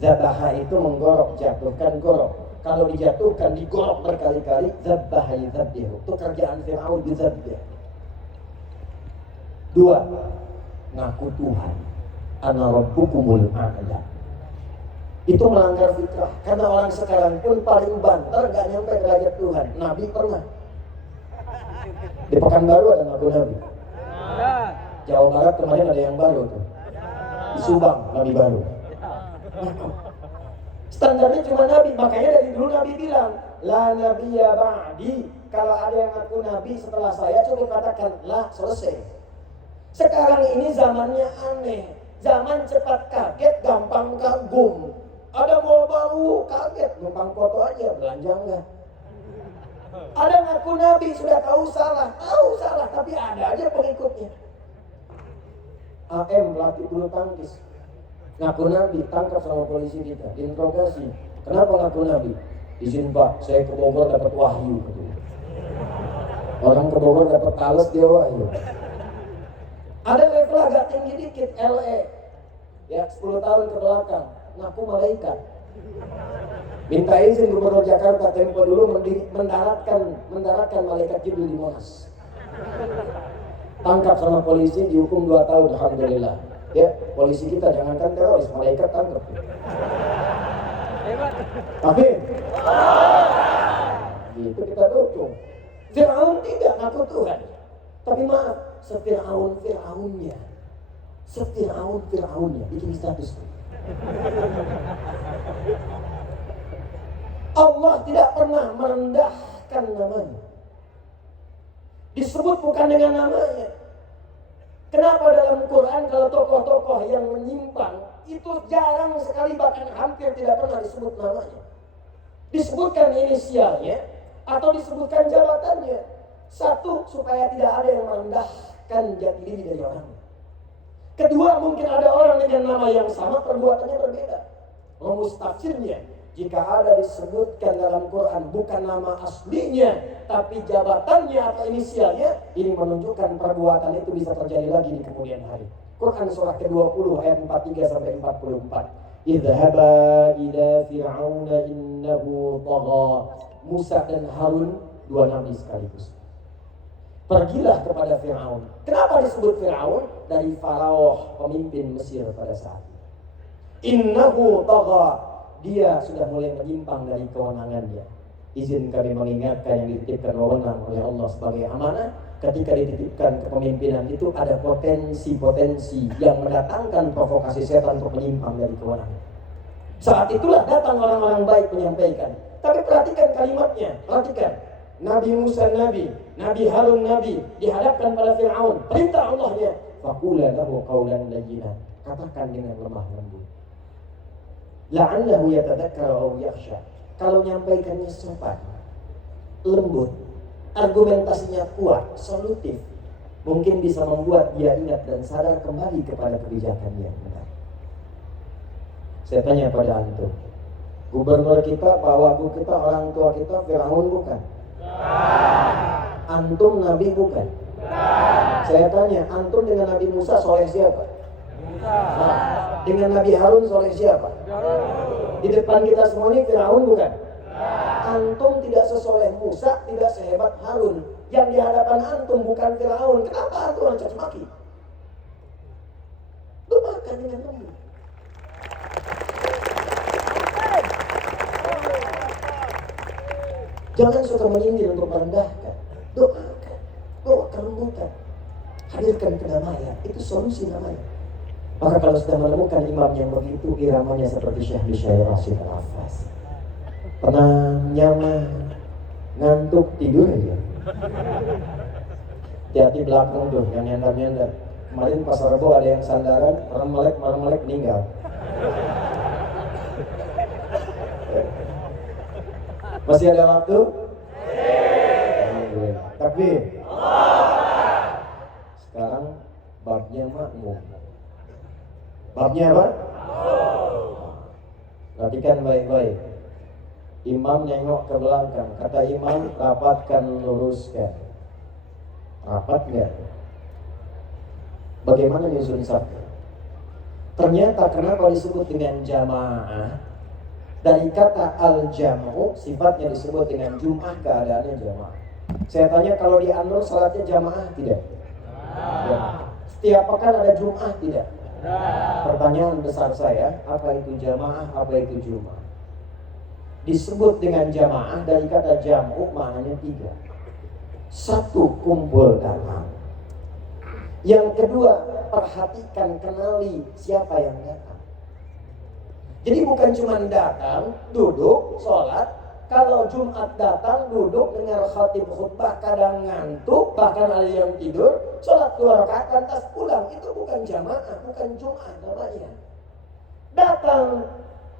Zabaha itu menggorok, jatuhkan gorok. Kalau dijatuhkan digorok berkali-kali, zabbaha yudzabbihu. Itu kerjaan Fir'aun, yudzabih. 2. Ngaku Tuhan, ana rabbukumul a'la. Itu melanggar fitrah. Karena orang sekarang pun paling banter gak nyampe derajat Tuhan. Nabi pernah. Di Pekanbaru ada ngaku Nabi. Jawa Barat kemarin ada yang baru tuh. Di Subang Nabi baru. Standarnya cuma Nabi. Makanya dari dulu Nabi bilang, la nabiyya ba'di Kalau ada yang ngaku nabi setelah saya, cukup katakan lah, selesai. Sekarang ini zamannya aneh. Zaman cepat kaget, gampang kagum. Ada mall baru, kaget, numpang foto aja, belanja enggak. Ada ngaku nabi, sudah tahu salah, tapi ada aja pengikutnya. AM pelatih bulu tangkis, ngaku nabi, tangkap sama polisi kita, diinterogasi. Kenapa ngaku nabi? Izin Pak, saya ke Bogor dapat wahyu. Orang ke Bogor dapat tales, dia wahyu. Ada level agak tinggi dikit, LE, ya 10 tahun ke belakang, ngaku malaikat. Minta izin Gubernur Jakarta tempo dulu mendaratkan malaikat Jibril di Monas. Tangkap sama polisi, dihukum 2 tahun, alhamdulillah. Ya, polisi kita jangankan teroris, malaikat tangkap. Tapi gitu kita dukung. Fir'aun tidak ngaku Tuhan. Tapi maaf, Fir'aunnya bikin status. Allah tidak pernah merendahkan namanya. Disebut bukan dengan namanya. Kenapa dalam Quran kalau tokoh-tokoh yang menyimpang itu jarang sekali, bahkan hampir tidak pernah disebut namanya. Disebutkan inisialnya atau disebutkan jabatannya. Satu, supaya tidak ada yang merendahkan jati diri dari orang. Kedua, mungkin ada orang dengan nama yang sama, perbuatannya berbeda. Mustafsirnya, jika ada disebutkan dalam Quran bukan nama aslinya, tapi jabatannya atau inisialnya, ini menunjukkan perbuatan itu bisa terjadi lagi di kemudian hari. Quran surah ke-20 ayat 43 sampai 44. Idhaba ila fir'auna innahu tagha. Musa dan Harun, 2 nabi sekaligus. Pergilah kepada Fir'aun. Kenapa disebut Fir'aun? Dari Faraoh, pemimpin Mesir pada saat itu. Innahu tagha. Dia sudah mulai menyimpang dari kewenangannya. Izin kami mengingatkan yang dititipkan wewenang oleh Allah sebagai amanah. Ketika dititipkan kepemimpinan itu ada potensi-potensi yang mendatangkan provokasi setan untuk menyimpang dari kewenangan. Saat itulah datang orang-orang baik menyampaikan. Tapi perhatikan kalimatnya, perhatikan. Nabi Musa nabi, Nabi Harun nabi, dihadapkan pada Fir'aun. Perintah Allahnya, faqula lahu qawlan layyinan. Katakan dengan lemah lembut. La'allahu yatadakkaru aw yakhsha. Kalau nyampaikannya sopan, lembut, argumentasinya kuat, solutif, mungkin bisa membuat dia ingat dan sadar kembali kepada kebijakan yang benar. Saya tanya pada antum, gubernur kita, Pak Wagub kita, orang tua kita Fir'aun bukan? Antum nabi bukan? Saya tanya, antum dengan Nabi Musa soleh siapa? Dengan Nabi Harun soleh siapa? Di depan kita semua ini Fir'aun bukan? Antum tidak sesoleh Musa, tidak sehebat Harun. Yang di hadapan antum bukan Fir'aun. Kenapa antum orang caci maki? Doakan dengan lembut. Jangan suka menyindir untuk merendahkan. Doakan, doa kelembutan, hadirkan kedamaian. Itu solusi namanya. Maka kalau sudah menemukan imam yang begitu, iramanya seperti Syekh Rashid Al-Hafaz, tenang, nyaman, ngantuk, tidur aja. Hati-hati belakang tuh, yang nyandar-nyandar. Kemarin pas Rebo ada yang sandaran, merem-melek meninggal. Masih ada waktu? Tapi sekarang babnya makmum. Babnya apa? Perhatikan baik-baik. Imam nengok ke belakang. Kata imam, rapatkan, luruskan. Rapat nggak? Bagaimana nyusun safu? Ternyata kenapa disebut dengan jamaah? Dari kata al-jam'u, sifatnya disebut dengan jum'ah, keadaannya jamaah. Saya tanya, kalau di An-Nur salatnya jamaah tidak? Ya. Setiap pekan ada jum'ah tidak? Pertanyaan besar saya, apa itu jamaah, apa itu jum'ah? Disebut dengan jamaah dari kata jam'u, maknanya 3. 1, kumpul datang. Yang kedua, perhatikan, kenali siapa yang datang. Jadi bukan cuma datang, duduk, sholat, kalau Jumat datang duduk dengar khatib khutbah kadang ngantuk, bahkan ada yang tidur, sholat 2 rakaat lantas pulang. Itu bukan jamaah, bukan Jumat namanya. Datang,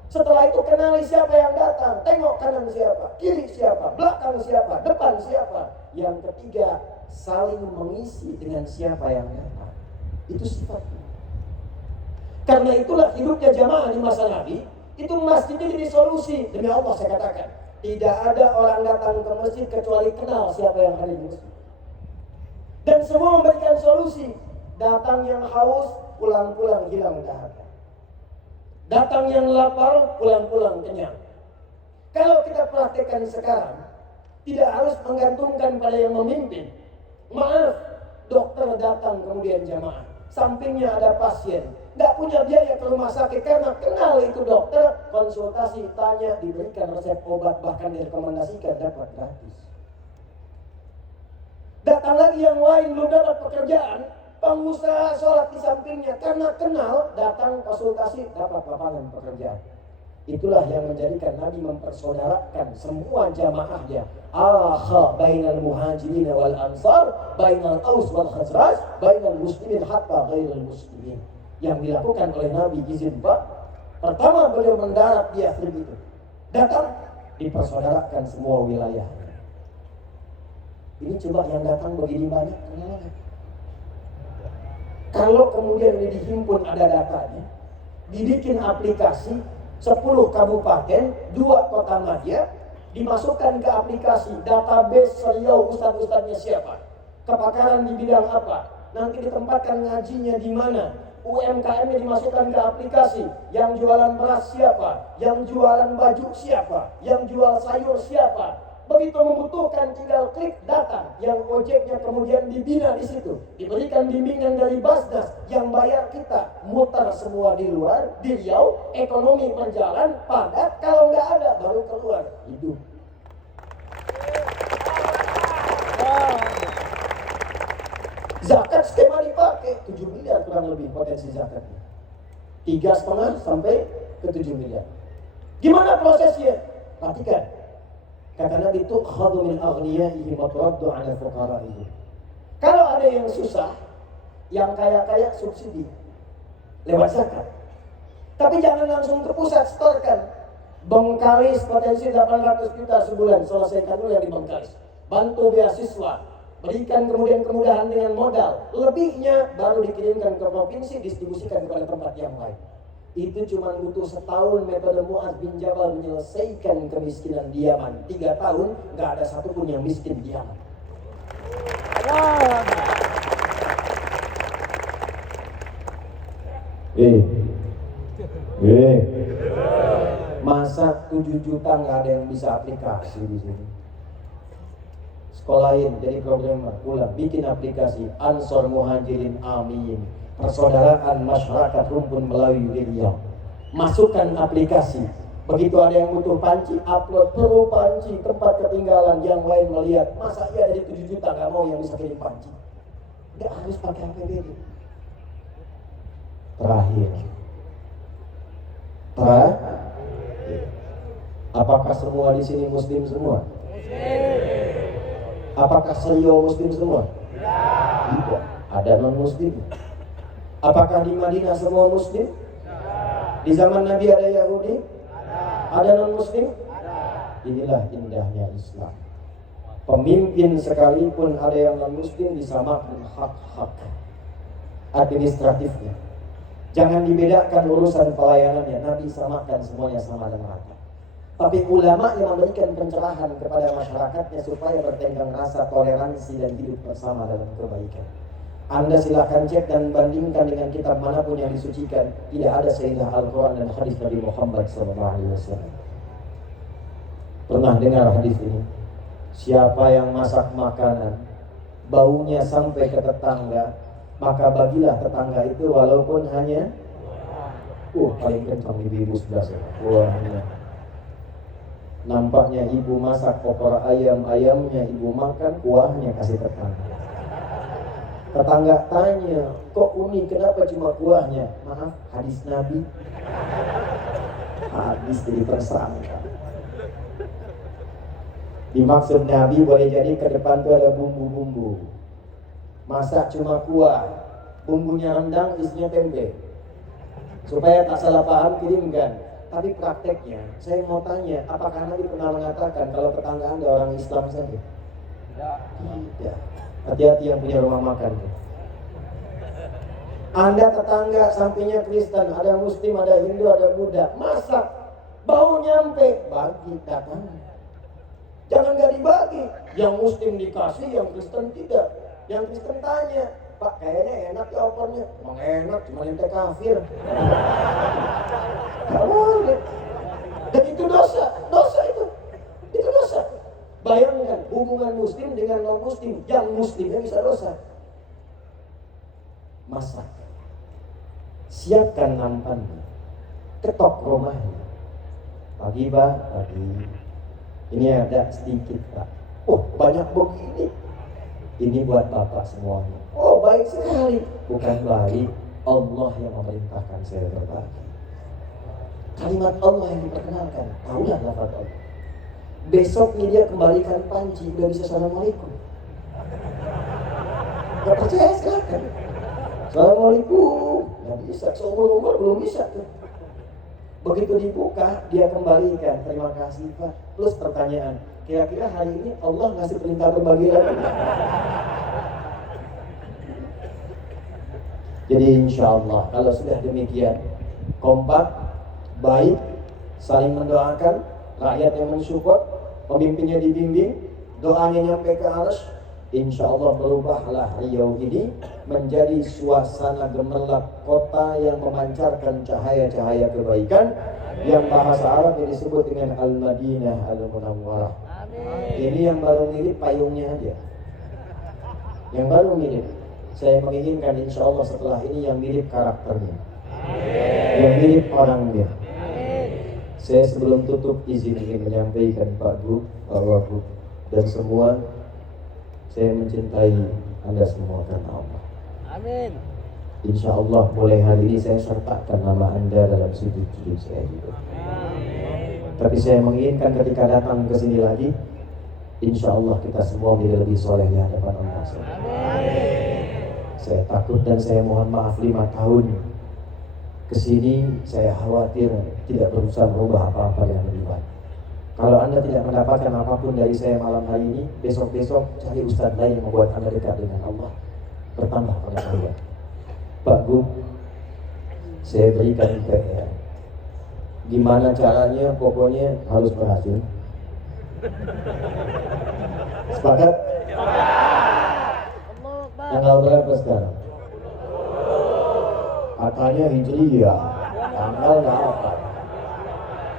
setelah itu kenali siapa yang datang, tengok kanan siapa, kiri siapa, belakang siapa, depan siapa. Yang ketiga, saling mengisi dengan siapa yang datang. Itu sifatnya. Karena itulah hidupnya jamaah di masa Nabi, itu masjid jadi solusi. Demi Allah saya katakan, tidak ada orang datang ke masjid kecuali kenal siapa yang ada di masjid. Dan semua memberikan solusi. Datang yang haus, pulang-pulang hilang dahaga. Datang yang lapar, pulang-pulang kenyang. Kalau kita praktekkan sekarang, tidak harus menggantungkan pada yang memimpin. Maaf, dokter datang kemudian jamaah. Sampingnya ada pasien. Nggak punya biaya ke rumah sakit karena kenal itu dokter, konsultasi, tanya, diberikan resep obat, bahkan direkomendasikan dapat gratis. Datang lagi yang lain belum dapat pekerjaan, pengusaha sholat di sampingnya karena kenal, datang konsultasi, dapat lapangan pekerjaan. Itulah yang menjadikan Nabi mempersaudarakan semua jamaahnya. Akha bainal muhajirin wal ansar, bainal aus wal khazraj, bainal muslimin hatta ghairil muslimin. Yang dilakukan oleh Nabi izin Pak. Pertama beliau mendarat di Yathrib itu. Datang, dipersaudarakan semua wilayah. Ini coba yang datang begini banyak, kenapa? Kalau kemudian ini dihimpun ada datanya, dibikin aplikasi 10 kabupaten, 2 kota madya, dimasukkan ke aplikasi database serial ustadz-ustadznya siapa, kepakaran di bidang apa, nanti ditempatkan ngajinya di mana, UMKM-nya dimasukkan ke aplikasi, yang jualan beras siapa, yang jualan baju siapa, yang jual sayur siapa. Begitu membutuhkan tinggal klik data, yang ojeknya kemudian dibina di situ, diberikan bimbingan dari Basnas, yang bayar kita, muter semua di luar, di Riau, ekonomi berjalan, padat, kalau nggak ada baru keluar hidup. Zakat skema dipakai 7 miliar kurang lebih potensi zakatnya. 3,5 sampai ke 7 miliar. Gimana prosesnya? Perhatikan. Kata Nabi itu khadu min aghniyaihi wa turaddu 'ala fuqara'ihi. Kalau ada yang susah, yang kaya-kaya subsidi lewat zakat. Tapi jangan langsung ke pusat setorkan. Bengkalis potensi 800 juta sebulan, selesaikan dulu yang di Bengkalis. Bantu beasiswa, berikan kemudian kemudahan dengan modal. Lebihnya baru dikirimkan ke provinsi, distribusikan kepada tempat yang lain. Itu cuma butuh setahun metode Mu'adz bin Jabal menyelesaikan kemiskinan di Yaman. 3 tahun nggak ada satupun yang miskin di Yaman. Masa 7 juta nggak ada yang bisa aplikasi di sini. Sekolahin jadi programmer, pulang bikin aplikasi Ansor Muhajirin Amin, persaudaraan masyarakat rumpun Melawi Riau. Masukkan aplikasi. Begitu ada yang butuh panci, upload perlu panci, tempat ketinggalan, yang lain melihat. Masa iya dari 7 juta nggak mau yang bisa kirim panci? Nggak harus pakai APBD. Terakhir, apakah semua di sini muslim semua? Apakah Riau muslim semua? Tidak, ada non muslim. Apakah di Madinah semua muslim? Di zaman Nabi ada Yahudi? Ada non muslim? Inilah indahnya Islam. Pemimpin sekalipun ada yang non muslim disamakan hak-hak administratifnya. Jangan dibedakan urusan pelayanannya. Nabi samakan semuanya sama dan rata. Tapi ulama yang memberikan pencerahan kepada masyarakatnya supaya bertenggang rasa toleransi dan hidup bersama dalam kebaikan. Anda silakan cek dan bandingkan dengan kitab manapun yang disucikan. Tidak ada seindah Al-Quran dan hadis Nabi Muhammad SAW. Pernah dengar hadis ini? Siapa yang masak makanan, baunya sampai ke tetangga, maka bagilah tetangga itu walaupun hanya paling kencang ibu-ibu sebelah sana. Nampaknya ibu masak opor ayam, ayamnya ibu makan, kuahnya kasih tetangga. Tetangga tanya, kok unik, kenapa cuma kuahnya? Maaf, hadis Nabi. Hadis jadi tersangka. Dimaksud Nabi boleh jadi ke depan tuh ada bumbu-bumbu. Masak cuma kuah, bumbunya rendang, isinya tempe. Supaya tak salah paham kirimkan. Tapi prakteknya, saya mau tanya, apakah Nabi pernah mengatakan kalau tetangga Anda orang Islam saja? Tidak. Hati-hati yang punya rumah makan. Anda tetangga sampingnya Kristen, ada Muslim, ada Hindu, ada Buddha, masak, bau nyampe, bagi datang. Jangan gak dibagi. Yang Muslim dikasih, yang Kristen tidak. Yang Kristen tanya, Pak kayaknya enak ya opornya. Emang enak, cuma ente kafir. Gak boleh. Dan itu dosa, dosa itu dosa. Bayangkan hubungan Muslim dengan non Muslim, yang Muslimnya bisa dosa. Masak, siapkan nampan, ketok rumahnya. Pagi Pak, pagi. Ini ada sedikit Pak. Oh banyak begini. Ini buat Bapak semuanya. Oh baik sekali. Bukan baik, Allah yang memerintahkan saya berbagi. Kalimat Allah yang diperkenalkan. Tahulah lafaz Allah. Besoknya dia kembalikan panci, udah bisa assalamualaikum. Gak percaya silakan. Assalamualaikum. Gak bisa, seumur-umur belum bisa tuh. Begitu dibuka, dia kembalikan. Terima kasih Pak. Plus pertanyaan, kira-kira hari ini Allah ngasih perintah berbagi lagi? Jadi insya Allah kalau sudah demikian, kompak, baik, saling mendoakan, rakyat yang mensupport, pemimpinnya dibimbing, doanya nyampe ke arsy, insya Allah berubahlah Riau ini menjadi suasana gemerlap kota yang memancarkan cahaya-cahaya kebaikan, yang bahasa Arabnya disebut dengan Al-Madinah Al-Munawwarah. Ini yang baru mirip payungnya aja, yang baru mirip. Saya menginginkan insya Allah setelah ini yang mirip karakternya, yang mirip orangnya. Saya sebelum tutup izin ingin menyampaikan Pak Gub, Pak Wagub, dan semua, saya mencintai Anda semua karena Allah. Amin. Insya Allah mulai hari ini saya sertakan nama Anda dalam sujud-sujud saya juga. Amin. Tapi saya menginginkan ketika datang ke sini lagi, insya Allah kita semua menjadi lebih soleh di hadapan Allah. Amin. Saya takut dan saya mohon maaf 5 tahun kesini saya khawatir tidak berusaha merubah apa-apa yang lebih baik. Kalau Anda tidak mendapatkan apapun dari saya malam hari ini, besok-besok cari ustadz lain yang membuat Anda dekat dengan Allah, bertambah pada Allah. Pak Gub, saya berikan PR. Gimana caranya, pokoknya harus berhasil. Sepakat? Tanggal berapa sekarang? Katanya Hijriyah. Tanggal berapa?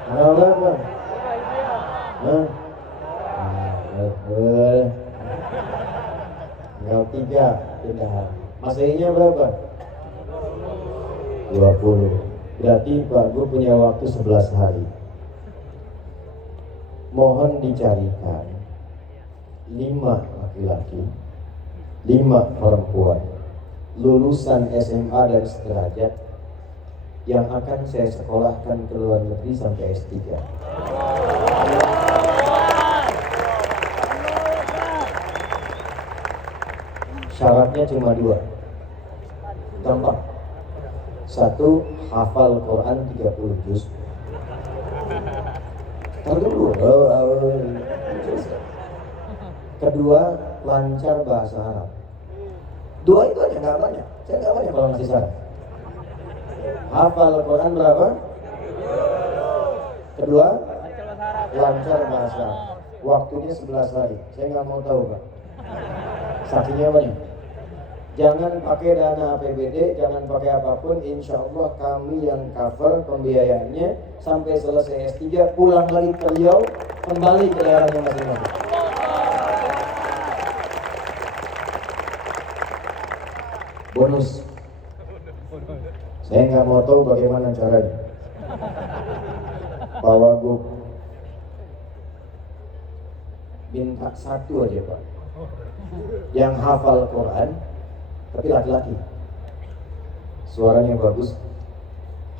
Tanggal berapa? Hah? Tanggal 3 tidak. Masehinya berapa? 20. Berarti Pak Gub punya waktu 11 hari. Mohon dicarikan 5 laki-laki, 5 perempuan lulusan SMA dan sederajat yang akan saya sekolahkan ke luar negeri sampai S3. Syaratnya cuma 2. Gampang. 1, hafal Quran 30 juz. Kedua, lancar bahasa Arab. 2 itu aja, nggak banyak. Saya nggak banyak kalau ngasih saran. Hafal Quran berapa? Kedua, lancar bahasa Arab. Waktunya 11 hari. Saya nggak mau tahu Pak. Saksinya banyak. Jangan pakai dana APBD, jangan pakai apapun. Insya Allah kami yang cover pembiayaannya sampai selesai S3, pulang lagi ke Riau, kembali ke daerahnya masing-masing. Bonus. Saya nggak mau tahu bagaimana caranya. Pak Wagub, minta 1 aja Pak, yang hafal Quran tapi laki-laki, suaranya bagus,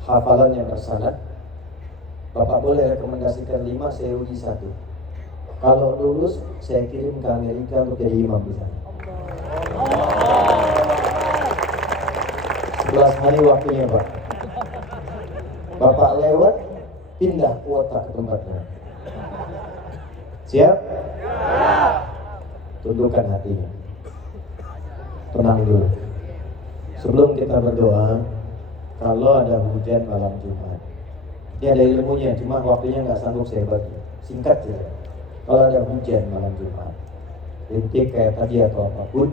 hafalannya bersanad. Bapak boleh rekomendasikan 5, saya uji 1. Kalau lulus, saya kirim ke Amerika untuk jadi imam di sana. 11 hari waktunya Pak. Bapak lewat, pindah kuota ke tempatnya. Siap? Tundukkan hatinya. Tenang dulu. Sebelum kita berdoa, kalau ada hujan malam Jumat, ini ada ilmunya, cuma waktunya nggak sanggup saya bagi. Singkat saja. Kalau ada hujan malam Jumat, rintik kayak tadi atau apapun,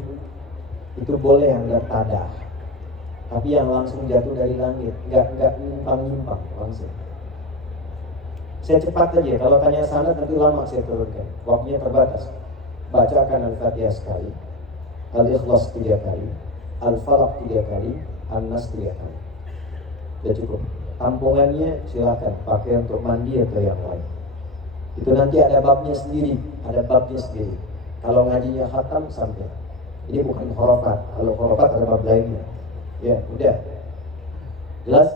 itu boleh Anda tadah. Tapi yang langsung jatuh dari langit, nggak nyimpang langsung. Saya cepat aja, kalau tanya sanad nanti lama saya turunkan. Waktunya terbatas. Bacakan Al-Fatihah sekali, Al-Ikhlas 3 kali, Al-Falaq 3 kali, An-Nas 3 kali. Sudah cukup. Tampungannya silakan pakai untuk mandi atau yang lain. Itu nanti ada babnya sendiri, Kalau ngajinya khatam sampai. Ini bukan khurafat. Kalau khurafat ada bab lainnya. Ya, udah. Jelas?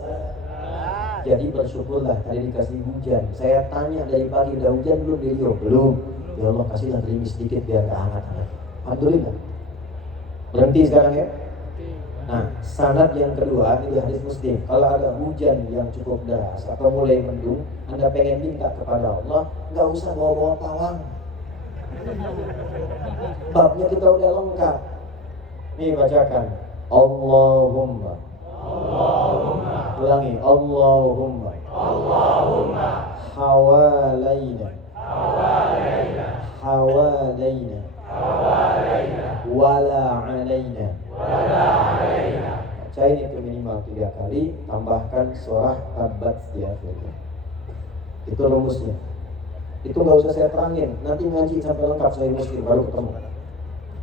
Jadi bersyukurlah tadi dikasih hujan. Saya tanya dari pagi, udah hujan belum di Rio? Belum. Ya Allah kasihlah gerimis sedikit biar gak hangat-hangat. Alhamdulillah. Berhenti sekarang ya. Nah, sanad yang kedua ini hadis Muslim. Kalau ada hujan yang cukup deras atau mulai mendung, Anda pengen minta kepada Allah, nggak usah bawa-bawa pawang. Babnya kita udah lengkap. Nih bacakan. Allahumma. Ulangi. Allahumma. Hawalaina. Wala alaina. Bacain itu minimal 3 kali, tambahkan surah Tabat di akhirnya. Itu rumusnya. Itu nggak usah saya terangin, nanti ngaji sampai lengkap saya Muslim baru ketemu.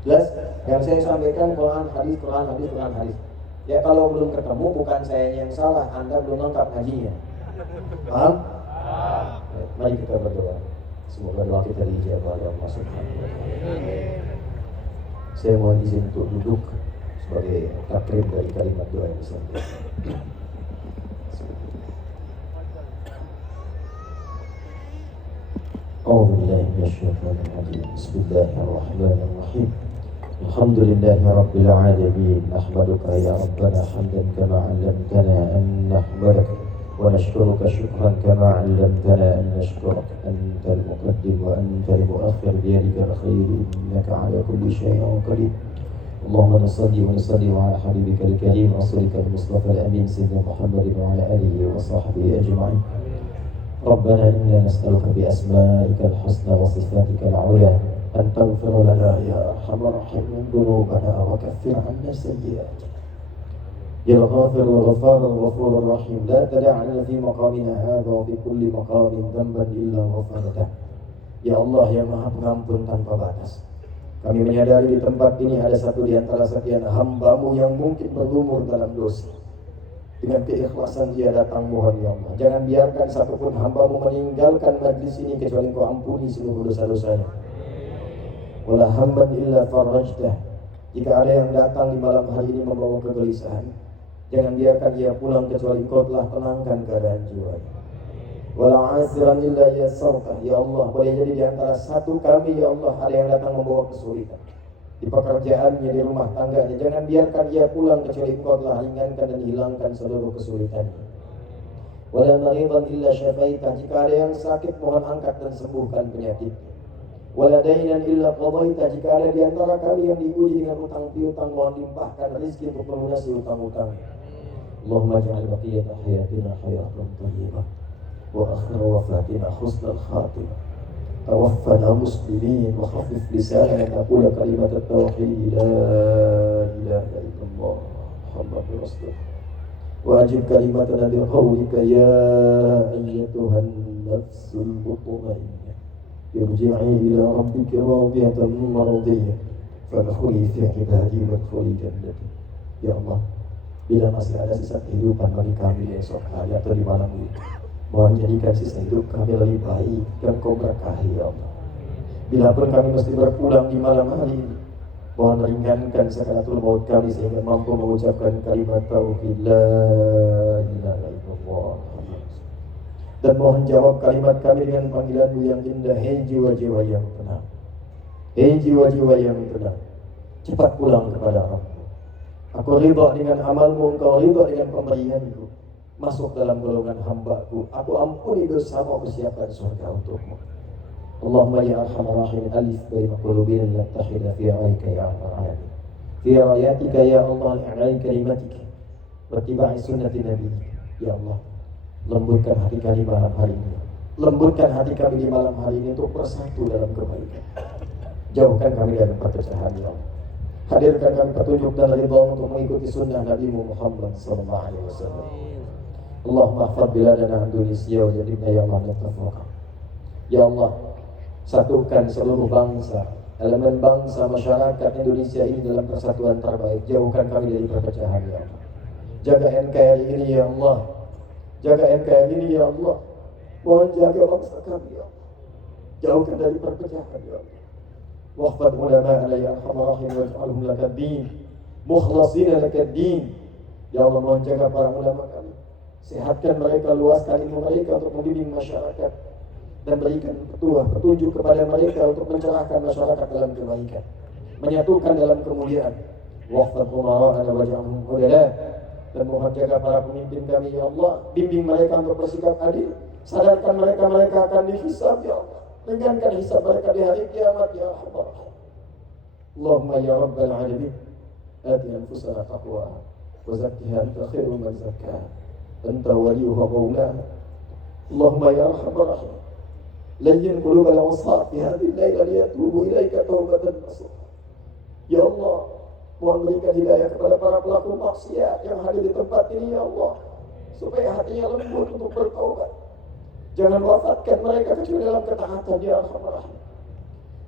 Jelas? Yang saya sampaikan Quran hadis. Ya kalau belum ketemu bukan saya yang salah, Anda belum lengkap ngajinya. Paham? Mari kita berdoa. Semoga doa kita dijawab oleh Allah Subhanahu wa taala. Saya mohon izin untuk duduk sebagai takrib dari kalimat doa yang disampaikan. Bismillahirrahmanirrahim. Alhamdulillahi rabbil alamin. Nahmaduka ya rabbana hamdan kama 'allamtana an nahmadaka wa nashkuruka syukran kama 'allamtana an nashkuraka antal muqaddim wa antal muakhir bi yadika al-khair innaka 'ala kulli shay'in qadir. اللهم صل وسلم على حبيبك الكريم رسولك المصطفى الامين سيدنا محمد وعلى اله وصحبه اجمعين. ربنا انا نسالك باسمائك الحسنى وصفاتك العلى ان تغفر لنا يا ارحم الراحمين ذنوبنا وكفر عنا السيئات. يا الغافر الغفار الغفور الرحيم لا تدع لنا في مقامنا هذا وفي كل مقام ذنبا الا غفرته. Ya Allah yang Maha Pengampun tanpa batas. Kami menyadari di tempat ini ada satu di antara sekian hamba-Mu yang mungkin berlumur dalam dosa. Dengan keikhlasan dia datang mohon ya Allah. Jangan biarkan satupun hamba-Mu meninggalkan majlis ini kecuali Engkau ampuni seluruh dosa-dosanya. Wala hamman illa farajtah. Jika ada yang datang di malam hari ini membawa kegelisahan, jangan biarkan dia pulang kecuali Engkau telah tenangkan keadaan jiwanya. Wala asiran illa yassartah. Ya Allah, boleh jadi di antara satu kami ya Allah ada yang datang membawa kesulitan di pekerjaannya, di rumah tangganya. Jangan biarkan dia pulang kecuali Engkau telah ringankan dan hilangkan seluruh kesulitannya. Wala maridan illa syafaitah. Jika ada yang sakit mohon angkat dan sembuhkan penyakitnya. Wala dainan illa qadaitah. Jika ada di antara kami yang diuji dengan utang piutang mohon limpahkan rezeki untuk melunasi utang-utang. Allahumma ja'al baqiyata hayatina hayatan thayyibah wa akhir wafatina husnal khatimah. Tawaffana muslimin wa khafif lisanana naqula kalimat at-tauhid la ilaha illallah Muhammadur Rasulullah wa ajib kalimatana bi qawlika ya ayyatuhan nafsul mutmainnah irji'i ila rabbika radiyatan mardiyah fadkhuli fi ibadi wadkhuli jannati. Ya Allah, bila masih ada sisa kehidupan bagi kami esok hari atau di malam ini, mohon jadikan sisa hidup kami lebih baik dan Kau berkahi ya Allah. Bila pun kami mesti berpulang di malam hari ini, mohon ringankan sakaratul maut kami sehingga mampu mengucapkan kalimat tauhid la ilaha illallah. Dan mohon jawab kalimat kami dengan panggilan-Mu yang indah. Hei jiwa-jiwa yang tenang, hei jiwa-jiwa yang tenang, cepat pulang kepada Rabb. Aku ridha dengan amalmu, Engkau ridha dengan pemberianku. Masuk dalam golongan hamba-Ku. Aku ampuni dosamu, aku siapkan surga untukmu. Allahumma ya arhamar rahimin, alif baina qulubina lattahida fi aika ya arhamar alamin. Fi ayatika ya Allah, li'alai kalimatika wattiba'i sunnati nabi. Ya Allah, lembutkan hati kami malam hari ini. Lembutkan hati kami di malam hari ini untuk bersatu dalam kebaikan. Jauhkan kami dari perpecahan ya Allah. Hadirkan kami petunjuk dan ridha untuk mengikuti sunnah Nabi Muhammad SAW. Allahumma hafadz biladana Indonesia wa jadibna ya Allah tafaqah. Ya Allah, satukan seluruh bangsa, elemen bangsa, masyarakat Indonesia ini dalam persatuan terbaik. Jauhkan kami dari perpecahan ya Allah. Jaga NKRI ini ya Allah. Jaga NKRI ini ya Allah. Mohon jaga bangsa kami ya Allah. Jauhkan dari perpecahan ya Allah. Wahfad ulama'ana ya arhamar rahim waj'alhum lakad-din mukhlashina lakad-din. Ya Allah, mohon jaga para ulama kami. Sehatkan mereka, luaskan ilmu mereka untuk membimbing masyarakat dan berikan petunjuk kepada mereka untuk mencerahkan masyarakat dalam kebaikan, menyatukan dalam kemuliaan. Wahfad umara'ana waj'alhum hudala. Dan mohon jaga para pemimpin kami ya Allah, bimbing mereka untuk bersikap adil. Sadarkan mereka akan dihisab ya Allah. Ringankan hisab mereka di hari kiamat ya Allah. Allahumma ya rabbal alamin, ati anfusana taqwaha wa zakkiha anta khairu man zakkaha anta waliyuha maulaha. Allahumma ya arhamar rahim, layyin qulubal usat fi hadhihi al-laila liyatubu ilaika taubatan nasuha. Ya Allah, mohon berikan hidayah kepada para pelaku maksiat yang hadir di tempat ini ya Allah, supaya hatinya lembut untuk bertaubat. Jangan wafatkan mereka kecuali dalam ketaatan ya Arhamar Rahim.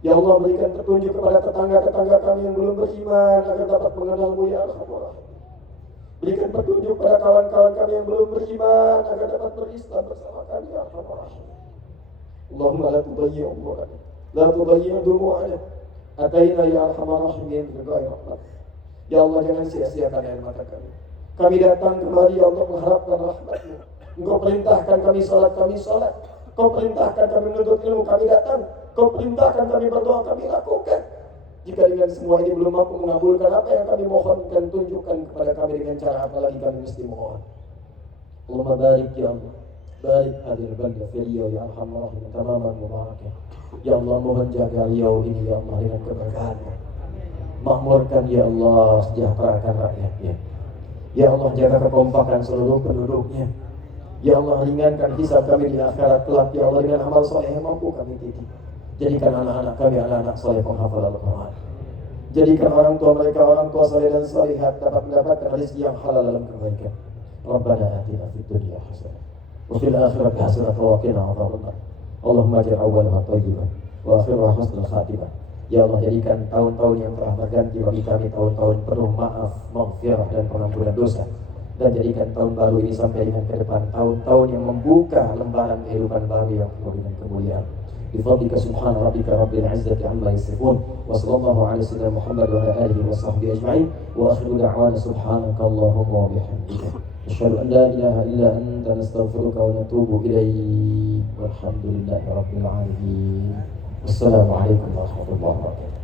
Ya Allah, berikan petunjuk kepada tetangga-tetangga kami yang belum beriman agar dapat mengenal-Mu ya Arhamar Rahim. Berikan petunjuk kepada kawan-kawan kami yang belum beriman agar dapat berislam bersama kami ya Arhamar Rahim. Allahumma la tudayyi' umurana, la tudayyi' dumu'ana. Ataina ya Arhamar Rahimin bi rahmat. Ya Allah, jangan sia-siakan air mata kami. Kami datang kembali ya Allah mengharapkan rahmat-Mu. Engkau perintahkan kami salat, Kau perintahkan kami menuntut ilmu, kami datang. Kau perintahkan kami berdoa, kami lakukan. Jika dengan semua ini belum mampu mengabulkan apa yang kami mohonkan, tunjukkan kepada kami dengan cara apa lagi kami mesti mohon. Allahumma barik ya Allah, barik hadir balda fi Riau ya Arhamar Rahim tamaman mubarakah. Ya Allah, mohon jaga Riau ini ya Allah dengan keberkahan-Mu. Makmurkan ya Allah, sejahterakan rakyatnya. Ya Allah, jaga kekompakan seluruh penduduknya. Ya Allah, ringankan hisab kami di akhirat kelak ya Allah dengan amal soleh yang mampu kami titip. Jadikan anak-anak kami anak-anak soleh penghafal Al-Quran. Jadikan orang tua mereka orang tua soleh dan salihat dapat mendapatkan rezeki yang halal dalam kebaikan. Rabbana atina fid dunya hasanah wa fil akhirati hasanah wa qina adzabannar. Allahumma ja'al awwalaha thayyiban wa akhiraha husnul khatimah. Ya Allah, jadikan tahun-tahun yang telah berganti bagi kami tahun-tahun penuh maaf, maghfirah dan pengampunan dosa. Dan jadikan tahun baru ini sampai dengan ke depan tahun-tahun yang membuka lembaran kehidupan baru yang penuh dengan kemuliaan. Bifadlika subhana rabbika rabbil izzati amma yasifun wa sallallahu ala sayyidina Muhammad wa ala alihi wa sahbihi ajma'in wa akhiru da'wana subhanaka Allahumma wa bihamdika asyhadu an la ilaha illa anta nastaghfiruka wa natubu ilaik walhamdulillahi rabbil alamin. Wassalamu alaikum warahmatullahi wabarakatuh.